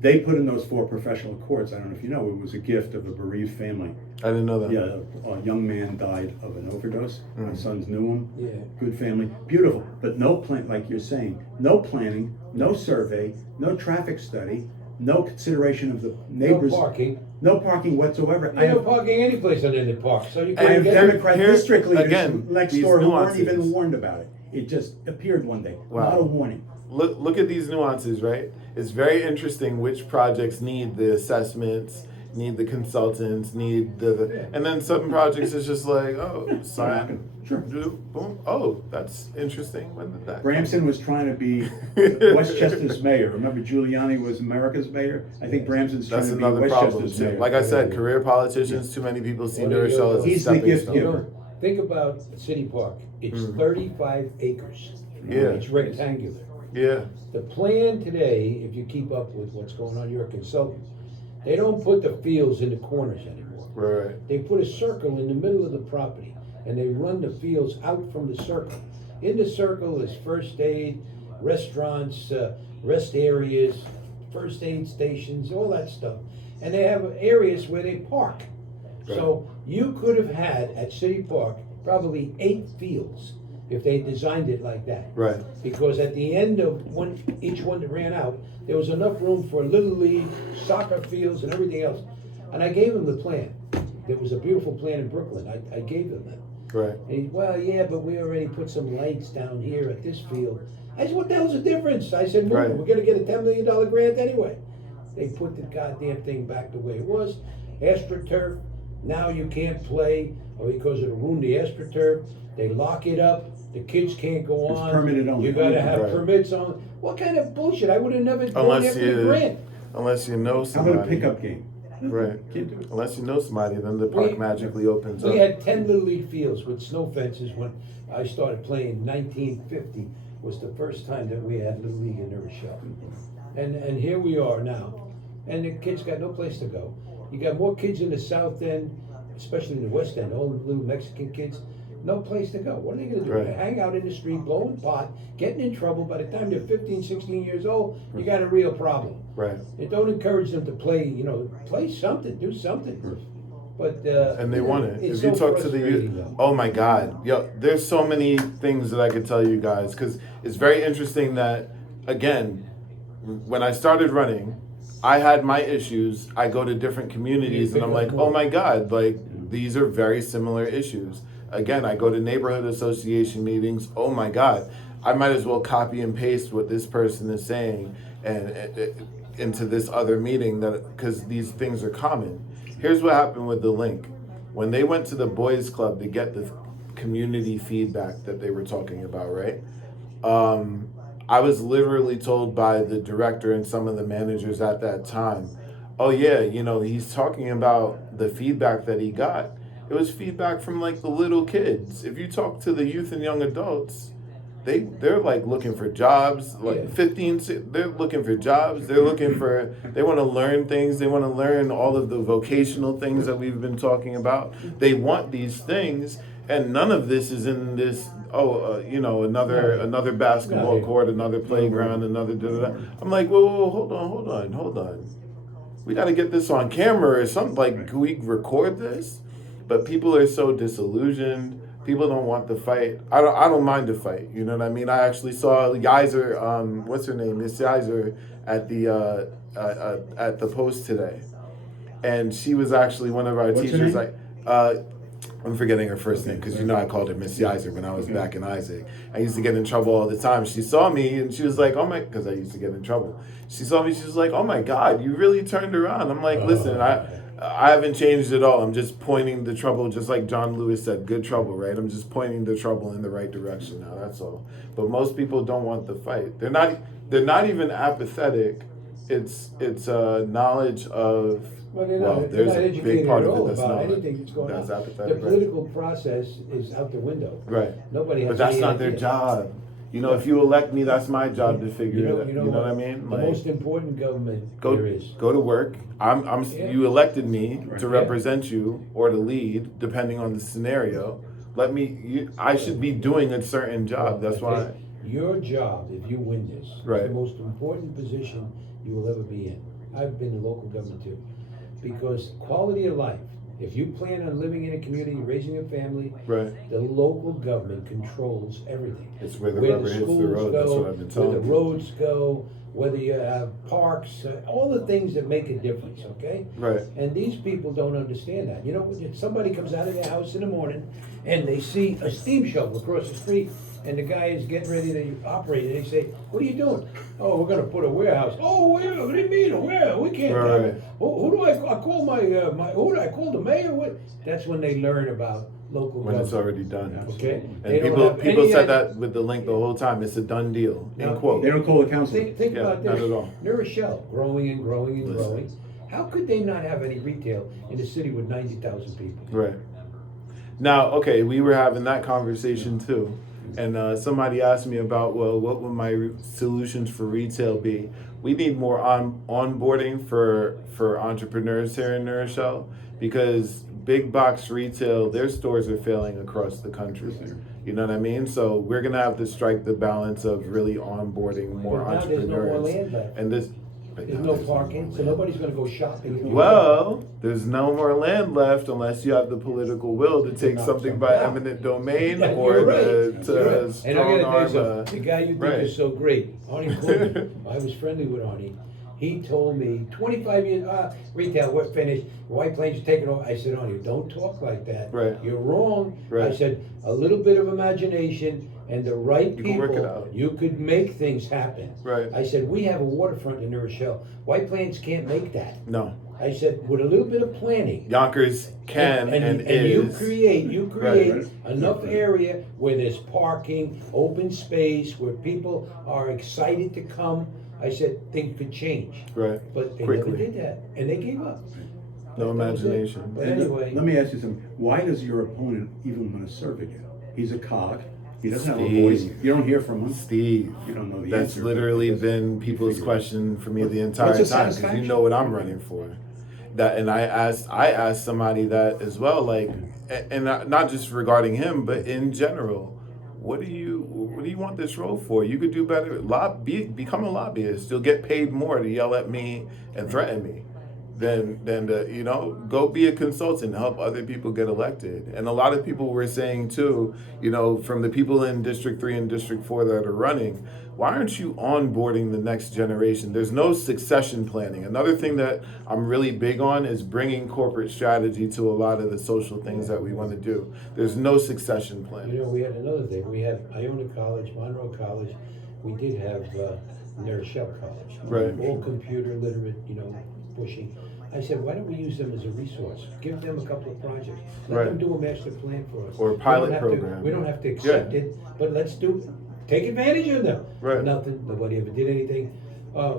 they put in those 4 professional courts. I don't know if you know, it was a gift of a bereaved family. I didn't know that. Yeah, a young man died of an overdose. My sons knew him. Yeah. Good family, beautiful, but no plan, like you're saying, no planning, no survey, no traffic study, no consideration of the neighbors. No parking. No parking whatsoever. You have parking any place other than the park, so you I can't have get Democrat Here's- district leaders again, next these door who weren't nuances. even warned about it. It just appeared one day, Wow. not a warning. Look at these nuances, right? It's very interesting which projects need the assessments, need the consultants, need and then some projects is just like, oh, sign, Sure. boom. Oh, that's interesting. When did that? Bramson was trying to be Westchester's mayor. Remember Giuliani was America's mayor? I think Bramson's trying That's to be another problem Westchester's too. mayor. Like I said, career politicians. Too many people see What New do you- Rochelle as a He's the stepping gift stone. giver. Think about City Park. It's 35 acres. Yeah. It's rectangular. Yeah, The plan today, if you keep up with what's going on, you're a consultant, they don't put the fields in the corners anymore. right. They put a circle in the middle of the property, and they run the fields out from the circle. In the circle is first aid, restaurants, rest areas, first aid stations, all that stuff. And they have areas where they park. So you could have had at City Park probably 8 fields if they designed it like that. Right. Because at the end of each one that ran out, there was enough room for Little League, soccer fields, and everything else. And I gave him the plan. There was a beautiful plan in Brooklyn. I gave him that. Right. And he, well, yeah, but we already put some lights down here at this field. I said, what the hell's the difference? I said, Right. we're gonna get a $10 million grant anyway. They put the goddamn thing back the way it was. AstroTurf, now you can't play, or because it'll ruin the AstroTurf. They lock it up. The kids can't go It's on. permitted only. You gotta have Right. permits on. What kind of bullshit? I would have never gone Unless after the grant. you know How somebody. about a pickup game? Right. Can't do it. Unless you know somebody, then the park We- magically opens up. We had 10 Little League fields with snow fences when I started playing. 1950 was the first time that we had Little League in New Rochelle. And here we are now. And the kids got no place to go. You got more kids in the South End, especially in the West End, all the little Mexican kids. no place to go. What are they gonna do? Right. They hang out in the street, blowing pot, getting in trouble. By the time they're 15, 16 years old, you got a real problem. Right. And don't encourage them to play, play something, do something. But And they want it. It's If you so talk to the frustrating, youth, though. oh my God, yo, there's so many things that I could tell you guys, because it's very interesting that, again, when I started running, I had my issues. I go to different communities and I'm like, oh my God, like these are very similar issues. Again, I go to neighborhood association meetings. Oh my God, I might as well copy and paste what this person is saying and into this other meeting, that because these things are common. Here's what happened with the link. When they went to the boys club to get the community feedback that they were talking about, right? I was literally told by the director and some of the managers at that time, oh yeah, he's talking about the feedback that he got. It was feedback from like the little kids. If you talk to the youth and young adults, they're like looking for jobs, like Yeah. 15, they're looking for jobs. They want to learn things. They want to learn all of the vocational things that we've been talking about. They want these things, and none of this is in this, another basketball court, another playground, another da-da-da. I'm like, whoa, hold on. We got to get this on camera or something. Like, can we record this? But people are so disillusioned. People don't want the fight. I don't mind the fight. You know what I mean? I actually saw Geyser, what's her name, Miss Geyser, at the Post today, and she was actually one of our What's her teachers. name? Like, I'm forgetting her first name because I called her Miss Geyser when I was back in Isaac. I used to get in trouble all the time. She saw me and she was like, "Oh my," because I used to get in trouble. She saw me. She was like, "Oh my God, you really turned around." I'm like, "Listen, I haven't changed at all. I'm just pointing the trouble, just like John Lewis said, good trouble, right? I'm just pointing the trouble in the right direction now. That's all." But most people don't want the fight. They're not even apathetic. It's knowledge of. They're There's not a big educated part at of it all that's about not. anything that's going That's on. apathetic. The political process is out the window. Right. Nobody has But that's any not their idea. job. If you elect me, that's my job to figure it out. You know what I mean? The Like, most important government there is. go to work. Yeah. You elected me to Yeah. represent you or to lead, depending on the scenario. I should be doing a certain job. That's why. Your job, if you win this, is Right. the most important position you will ever be in. I've been in local government too. Because quality of life, if you plan on living in a community, raising a family, Right. the local government controls everything. It's where the Where rubber the hits the schools road. That's go, what I've been where the telling you. roads go, whether you have parks, all the things that make a difference, okay? Right. And these people don't understand that. When somebody comes out of their house in the morning and they see a steam shovel across the street and the guy is getting ready to operate it, they say, "What are you doing?" "Oh, we're gonna put a warehouse." "Oh, what do you mean a warehouse? We can't have it." Right. Who do I call who do I call the mayor? What? That's when they learn about local When it's government. already done. Okay? They And don't have people any said idea. that with the link the whole time. It's a done deal. Now, End quote. They don't call it council. Think Yeah, about not this. at all. New Rochelle, growing and growing and Listen. growing. How could they not have any retail in a city with 90,000 people? Right. Now, okay, we were having that conversation too. And somebody asked me about, well, what would my solutions for retail be? We need more onboarding for entrepreneurs here in New Rochelle, because big box retail, their stores are failing across the country. You know what I mean? So we're gonna have to strike the balance of really onboarding more But now there's no more entrepreneurs. land left. And this. There's no parking, so nobody's gonna go shopping. Well, there's no more land left unless you have the political will to take something by eminent domain Yeah, or you're right. to You're right. And I strong gotta tell you arm. something, the guy you think right. is so great, Arnie Coleman, I was friendly with Arnie. He told me 25 years, retail, we're finished, White Plains is taking over. I said, Arnie, don't talk like that. Right. You're wrong. Right. I said, a little bit of imagination and the right You people, can work it out. you could make things happen. Right. I said, we have a waterfront in New Rochelle. White Plains can't make that. No. I said, with a little bit of planning. Yonkers can and is. you create Right. enough area where there's parking, open space, where people are excited to come. I said things could change, Right. but they Quickly. never did that, and they gave up. No That was it. imagination. But And anyway, let me ask you something. Why does your opponent even want to serve again? He's a cog. He doesn't have a Steve. voice. You don't hear from him. Steve. You don't know the That's answer. literally because been you people's figure it. question for me the What's entire the time, because you satisfaction? know what I'm running for. that, and I asked somebody that as well, like, and not just regarding him, but in general. What do you want this role for? You could do better. Become a lobbyist. You'll get paid more to yell at me and threaten me than to, go be a consultant and help other people get elected. And a lot of people were saying too, from the people in District 3 and District 4 that are running, why aren't you onboarding the next generation? There's no succession planning. Another thing that I'm really big on is bringing corporate strategy to a lot of the social things that we want to do. There's no succession planning. We had another thing. We had Iona College, Monroe College. We did have New Rochelle College. Right. All computer literate, pushing. I said, why don't we use them as a resource? Give them a couple of projects. Let them do a master plan for us. Or a pilot program. We don't have to accept it, but let's take advantage of them. Right. Nothing. Nobody ever did anything.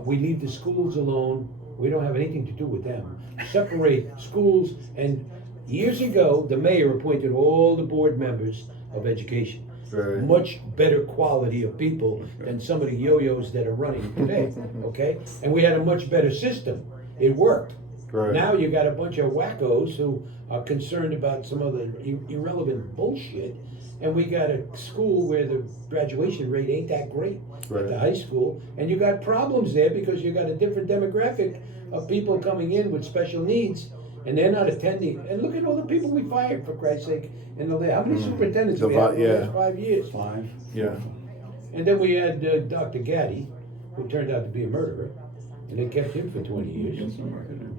We leave the schools alone. We don't have anything to do with them. Separate schools. And years ago, the mayor appointed all the board members of education. Right. Much better quality of people than some of the yo-yos that are running today. Okay? And we had a much better system. It worked. Right. Now you got a bunch of wackos who are concerned about some of the irrelevant bullshit, and we got a school where the graduation rate ain't that great at the high school, and you got problems there because you got a different demographic of people coming in with special needs, and they're not attending. And look at all the people we fired, for Christ's sake, in the how many superintendents we had in the last 5 years? 5. Yeah. And then we had Dr. Gaddy, who turned out to be a murderer, and they kept him for 20 years.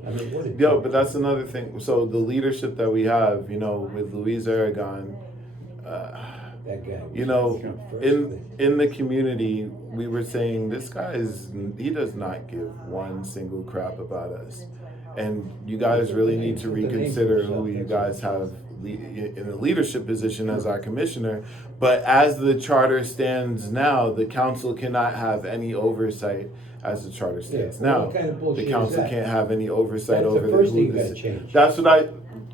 I mean, what a But that's another thing. So the leadership that we have, with Luis Aragon, that guy. in the community, we were saying this guy he does not give one single crap about us, and you guys really need to reconsider who you guys have in a leadership position as our commissioner. But as the charter stands now, the council cannot have any oversight. As the charter stands now, what kind of bullshit the council is that? can't have any oversight That's over the first who thing you this- gotta change. That's what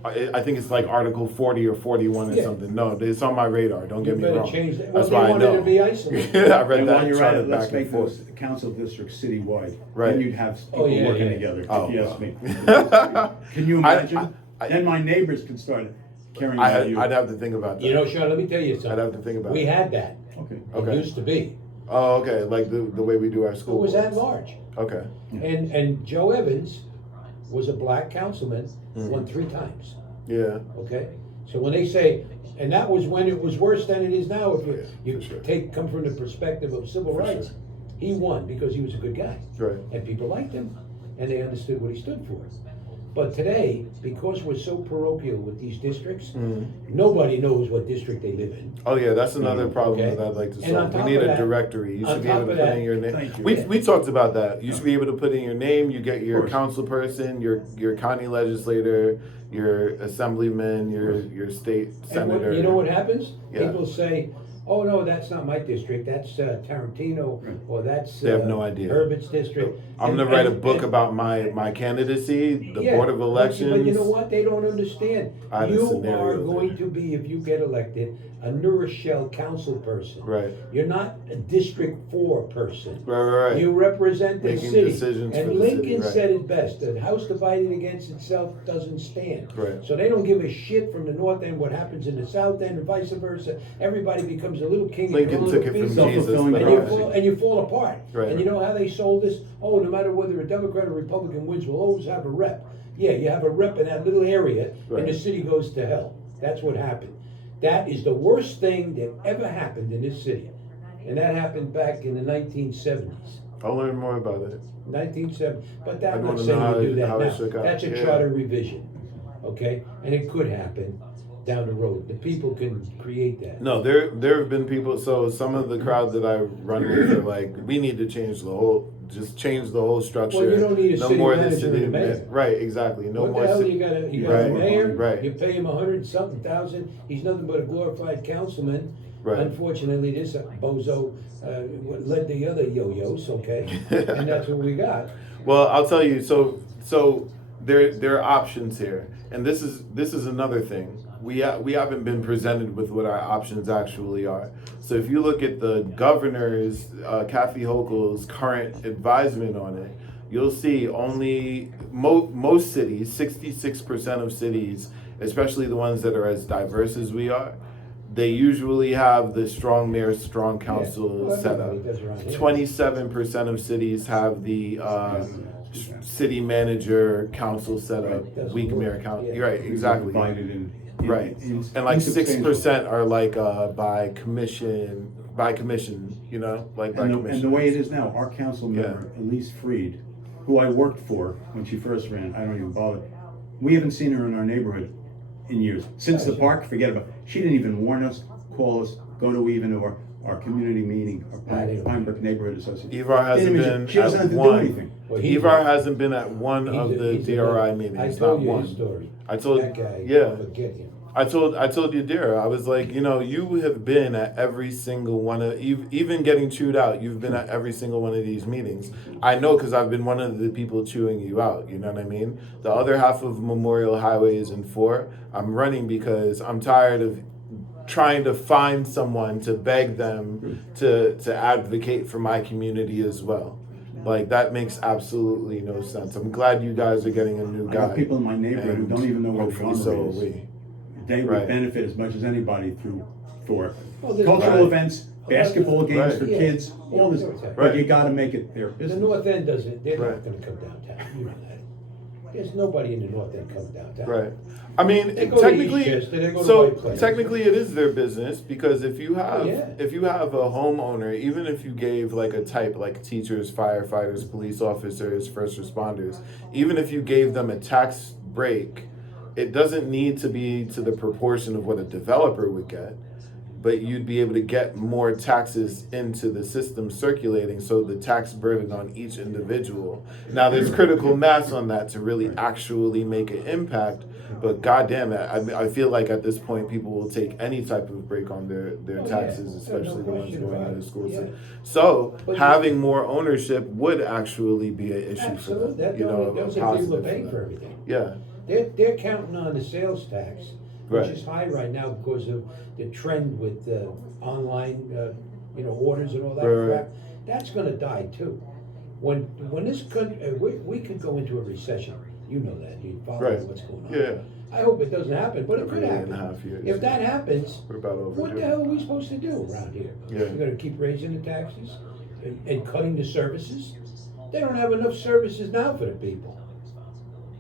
I think it's like Article 40 or 41 or something. No, it's on my radar. Don't get me better wrong. change that. That's Well, why they I wanted know. to be isolated. I read And that while you're at charter it, let's back and make forth. those council districts citywide. Right. Then you'd have people yeah, working yeah. together, Oh, if you ask well. me. Can you imagine? I- Then my neighbors could start carrying out you. I'd have to think about that. Sean, let me tell you something. I'd have to think about We it. had that. Okay. Okay. It used to be. Oh, okay. Like the way we do our It school. was boards. at large. Okay. And Joe Evans was a black councilman, Mm-hmm. won 3 times. Yeah. Okay? So when they say, and that was when it was worse than it is now, if you for sure. come from the perspective of civil For rights, sure. he won because he was a good guy. Right. And people liked him, and they understood what he stood for. But today, because we're so parochial with these districts, nobody knows what district they live in. Oh yeah, that's another problem Okay. that I'd like to And on solve. We top need of a that- directory. You on should be top able to of put that- in your name. Thank you. We talked about that. You should be able to put in your name. You get your course. council person, your county legislator, your assemblyman, your state And senator. you know what happens? Yeah. People say, oh no, that's not my district, that's Tarantino, or that's They have no idea. Herbert's district. I'm gonna write a book about my candidacy, the Board of Elections. But you know what? They don't understand. I have a You scenario are there. going to be, if you get elected, a New Rochelle council person. Right. You're not a District 4 person. Right. You represent the Making city. decisions And for the Lincoln city, right. said it best, a house divided against itself doesn't stand. Right. So they don't give a shit from the north end what happens in the south end and vice versa. Everybody becomes a little king. Lincoln and a took little it from piece. Jesus, Self-fulfilling but prophecy. And you fall apart. Right. And you know how they sold this? Oh, no matter whether a Democrat or Republican wins, we'll always have a rep. Yeah, you have a rep in that little area, Right. and the city goes to hell. That's what happened. That is the worst thing that ever happened in this city. And that happened back in the 1970s. I'll learn more about it. 1970, but that, I'd I'm not wanna saying know we do that how it now. shook out. That's a Yeah. charter revision, okay? And it could happen down the road. The people can create that. No, there have been people. So some of the crowd that I run with are like, we need to change the whole structure. Well, you don't need a no city more manager city and a mayor. Right, exactly. No What more. the hell, ci- you got a Right, mayor, right. you pay him 100-something thousand, he's nothing but a glorified councilman. Right. Unfortunately, this bozo led the other yo-yos, okay? And that's what we got. Well, I'll tell you. So there are options here, and this is another thing. We haven't been presented with what our options actually are. So if you look at the governor's Kathy Hochul's current advisement on it, you'll see only most cities, 66% of cities, especially the ones that are as diverse as we are, they usually have the strong mayor, strong council Well, set up. everybody does around here. 27% of cities have the city manager council set up, Right, weak doesn't mayor work. council. Yeah. Right, exactly. Divided in. Right, in and like insubstantial. 6% are like by commission, you know, like by And commission. the way it is now, our council member, Elise Freed, who I worked for when she first ran, I don't even bother. We haven't seen her in our neighborhood in years. Since the park, forget about it. She didn't even warn us, call us, go to even our community meeting, our Pine Brook Neighborhood Association. Ivar hasn't been She doesn't at have to do one. anything. Well, he's Ivar a- hasn't been at one of he's a- the he's a- DRI meetings. I not told you one. his story. I told That guy, yeah. forget him. I told you, dear. I was like, you know, you have been at every single one of, even getting chewed out. You've been at every single one of these meetings. I know because I've been one of the people chewing you out. You know what I mean? The other half of Memorial Highways and 4, I'm running because I'm tired of trying to find someone to beg them to advocate for my community as well. Like, that makes absolutely no sense. I'm glad you guys are getting a new I guy. got people in my neighborhood who and don't even know where the hopefully so armory will is. we. They would Right. benefit as much as anybody for Well, there's- cultural Right. events, basketball games Right. for Yeah. kids, all this. Yeah. But Right. you gotta make it their The business. North End doesn't, they're Right. not gonna come downtown, you know that. There's nobody in the North End coming downtown. Right. I mean, They go to technically, Eastchester, they go to so White Plains. technically it is their business because if you have Oh, yeah. if you have a homeowner, even if you gave like a type like teachers, firefighters, police officers, first responders, even if you gave them a tax break, it doesn't need to be to the proportion of what a developer would get, but you'd be able to get more taxes into the system circulating, so the tax burden on each individual. Now there's critical mass on that to really actually make an impact, but goddamn it, I feel like at this point people will take any type of break on their Oh, taxes, yeah. especially No the ones question going about into it. schools. Yeah. So But having more ownership would actually be an issue Absolutely, for them. that, You know, those a are people positive that pay for for them. everything. Yeah, They're counting on the sales tax, which Right. is high right now because of the trend with online, orders and all that Right. crap. That's gonna die too. When this country, we could go into a recession. You know that. You follow Right. what's going on. yeah. I hope it doesn't happen, but it Every could year and a happen. half years. If that happens, We're about what overdue. the hell are we supposed to do around here? Yeah. We're gonna keep raising the taxes and cutting the services? They don't have enough services now for the people.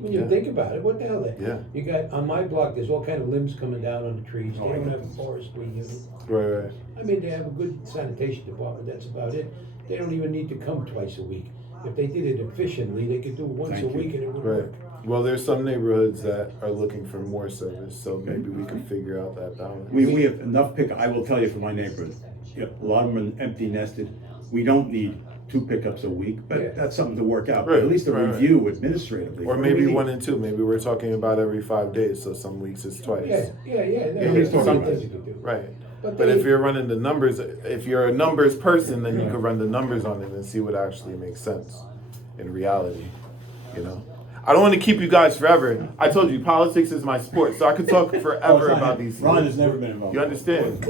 When you Yeah. think about it, what the hell? Yeah. You got, on my block, there's all kind of limbs coming down on the trees. They don't have a forestry unit. Right. I mean, they have a good sanitation department, that's about it. They don't even need to come twice a week. If they did it efficiently, they could do it once a Thank you. week and it would Right. work. Well, there's some neighborhoods that are looking for more service, so maybe we can figure out that balance. We have enough I will tell you for my neighborhood, a lot of them are empty nested. We don't need 2 pickups a week, Yeah. but that's something to work out. But Right, at least a right, right. review administratively. Or What do maybe we need? 1 and 2. Maybe we're talking about every 5 days, so some weeks it's twice. Yeah. Nobody's talking Some about things it. you could do. Right. But But they- if you're running the numbers, if you're a numbers person, then you could run the numbers on it and see what actually makes sense in reality. You know, I don't want to keep you guys forever. I told you politics is my sport, so I could talk forever about these Ron things. has never been involved. You understand?